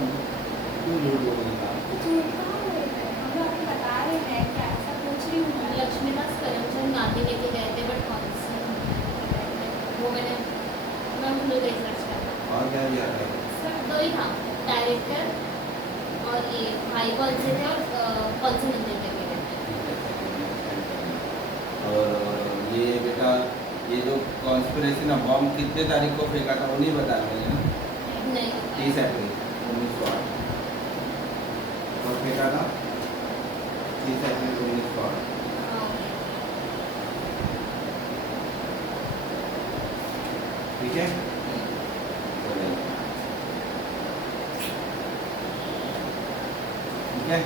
क्यों झूठ बोलेगा हम लोग अभी बता रहे हैं क्या ऐसा पूछ रही हूँ मैं। लक्ष्मीदास करमचंद गांधी लेके गए थे बट कौन से वो मैं भूल गई सर्च करना और क्या भी आता है सर दो ही था डायरेक्टर और ये भाई कौन से थे और कौन से मंदिर लेके गए थे और ये बेटा ये जो कॉन्स्पिरेसी ना बॉम्ब कितने तारीख को फेंका था वो नहीं बता रहे हैं ना नहीं 30 अप्रैल 1908 और फेंका था 30 अप्रैल 1908 ठीक है ठीक है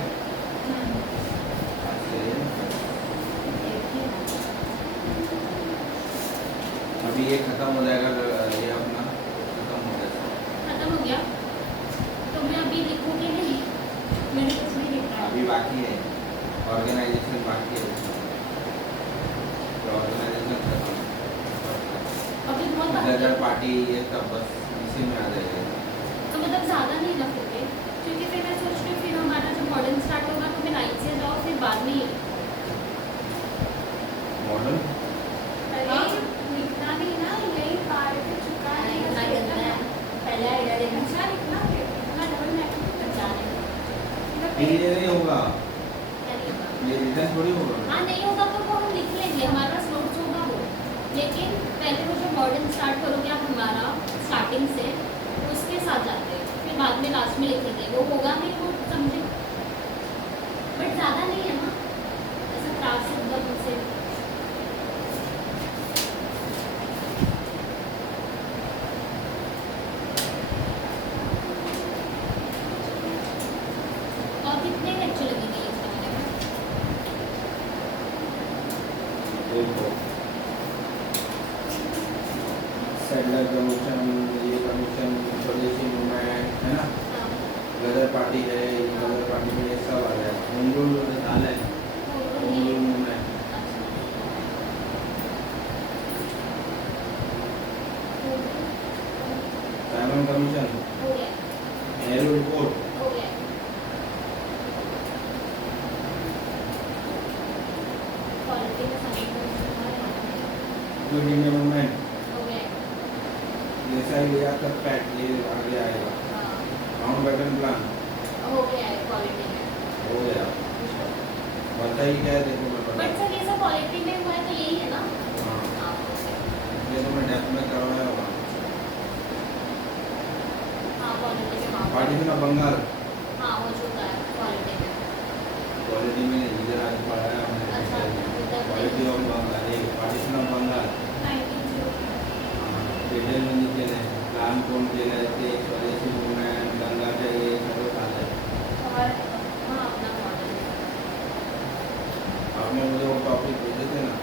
अभी ये खत्म हो जाएगा ये अपना खत्म हो जाएगा खत्म हो गया तो मैं अभी लिखूंगी नहीं मैंने कुछ नहीं लिखा अभी बाकी है ऑर्गेनाइजेशन बाकी है ऑर्गेनाइजेशन खत्म अभी बहुत बाकी लेदर है। पार्टी ये सब बस इसी में आ जाएगा तो मतलब ज़्यादा नहीं ना फिर भी क्योंकि फिर मैं सोच रही हूँ फिर हमारा जब मॉडर्न स्टार्ट होगा तो मैं 9 से जाओ फिर बाद में ये मॉडल लिखना नहीं ना यही पार पे चुका है इतना गंदा है पहले आइडिया देना अच्छा लिखना फिर इतना डबल मैट्रिक जाने फिर ये नहीं होगा ये रिटर्न थोड़ी होगा हाँ नहीं होगा तो वो हम लिख लेंगे हमारे पास नोट्स होगा वो लेकिन पहले वो जो मॉडर्न स्टार्ट करोगे आप हमारा स्टार्टिंग से उसके साथ जाते हैं फिर बाद में लास्ट में लिखेंगे वो होगा नहीं वो समझे बट ज़्यादा नहीं है ना ऐसा क्राफ्ट से एकदम से और कितने लेक्चर लगेंगे इस बारे में देखो सेटलर कमीशन, ये कमीशन, स्वदेशी मूवमेंट है ना, हाँ गदर पार्टी है, गदर पार्टी में ये सब आ गया। होम रूल डाला है, home rule movement, Simon commission, हो गया नेहरू रिपोर्ट, हो गया क्वालिटी का साइंस क्विट इंडिया मूवमेंट, हो गया देसाई लियाकत पैक्ट, ये आगे आएगा। हाँ माउंटबेटन प्लान हो गया है क्वालिटी में हो गया। बताइए क्या है, देखो मैं बट बता। सर ये सब क्वालिटी में हुआ है तो यही है ना हाँ, हाँ okay. ये तो मैं डेप्थ में करवाया होगा। हाँ क्वालिटी में वहाँ पार्टीशन ऑफ बंगाल, हाँ हो चुका है क्वालिटी में क्वालिटी में इधर आगे पढ़ाया हमने। अच्छा, इधर क्वालिटी ऑफ बंगाल, ये पार्टीशन ऑफ बंगाल, 19 डिटेल में नीचे ने प्लान कौन केलं ते स्वदेशी मूवमेंट, गंगाच्या हे सगळं आलं। और हाँ अपना मॉडल आपने मुझे वो टॉपिक भेजे थे ना,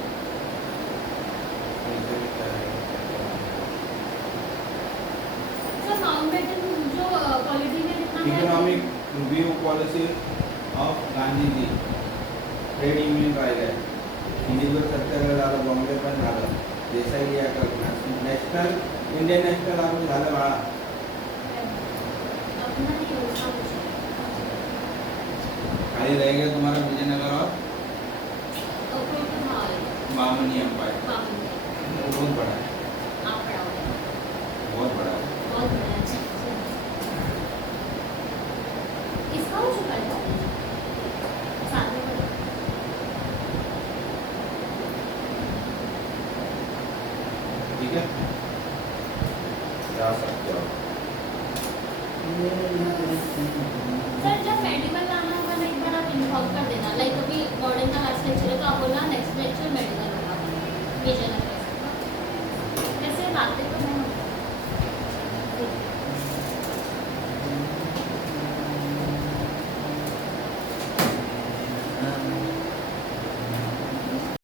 उनसे भी क्या है। सर माउंटबेटन जो क्वालिटी में लिखना है economic review policy of Gandhi ji, trade union राहिलं, इंडिव्हिज्युअल सत्याग्रह झालं, बॉम्बे पण झालं, Desai Liaquat, national Indian national army झालं बाळा। अपना ही होता कुछ खाली रह गया तुम्हारा विजयनगर और कोई तो हाँ बामनी एम्पायर, काम नहीं वो बहुत बड़ा है, आप पढ़ाओगे बहुत बड़ा है। बहुत बढ़िया अच्छा इसका हो चुका है साथ में पढ़ो ठीक है, जा सकते हो। सर जब मेडिकल लाना होगा ना एक बार आप इन्फॉर्म कर देना लाइक अभी मॉडर्न का लास्ट लेक्चर है तो आप बोलना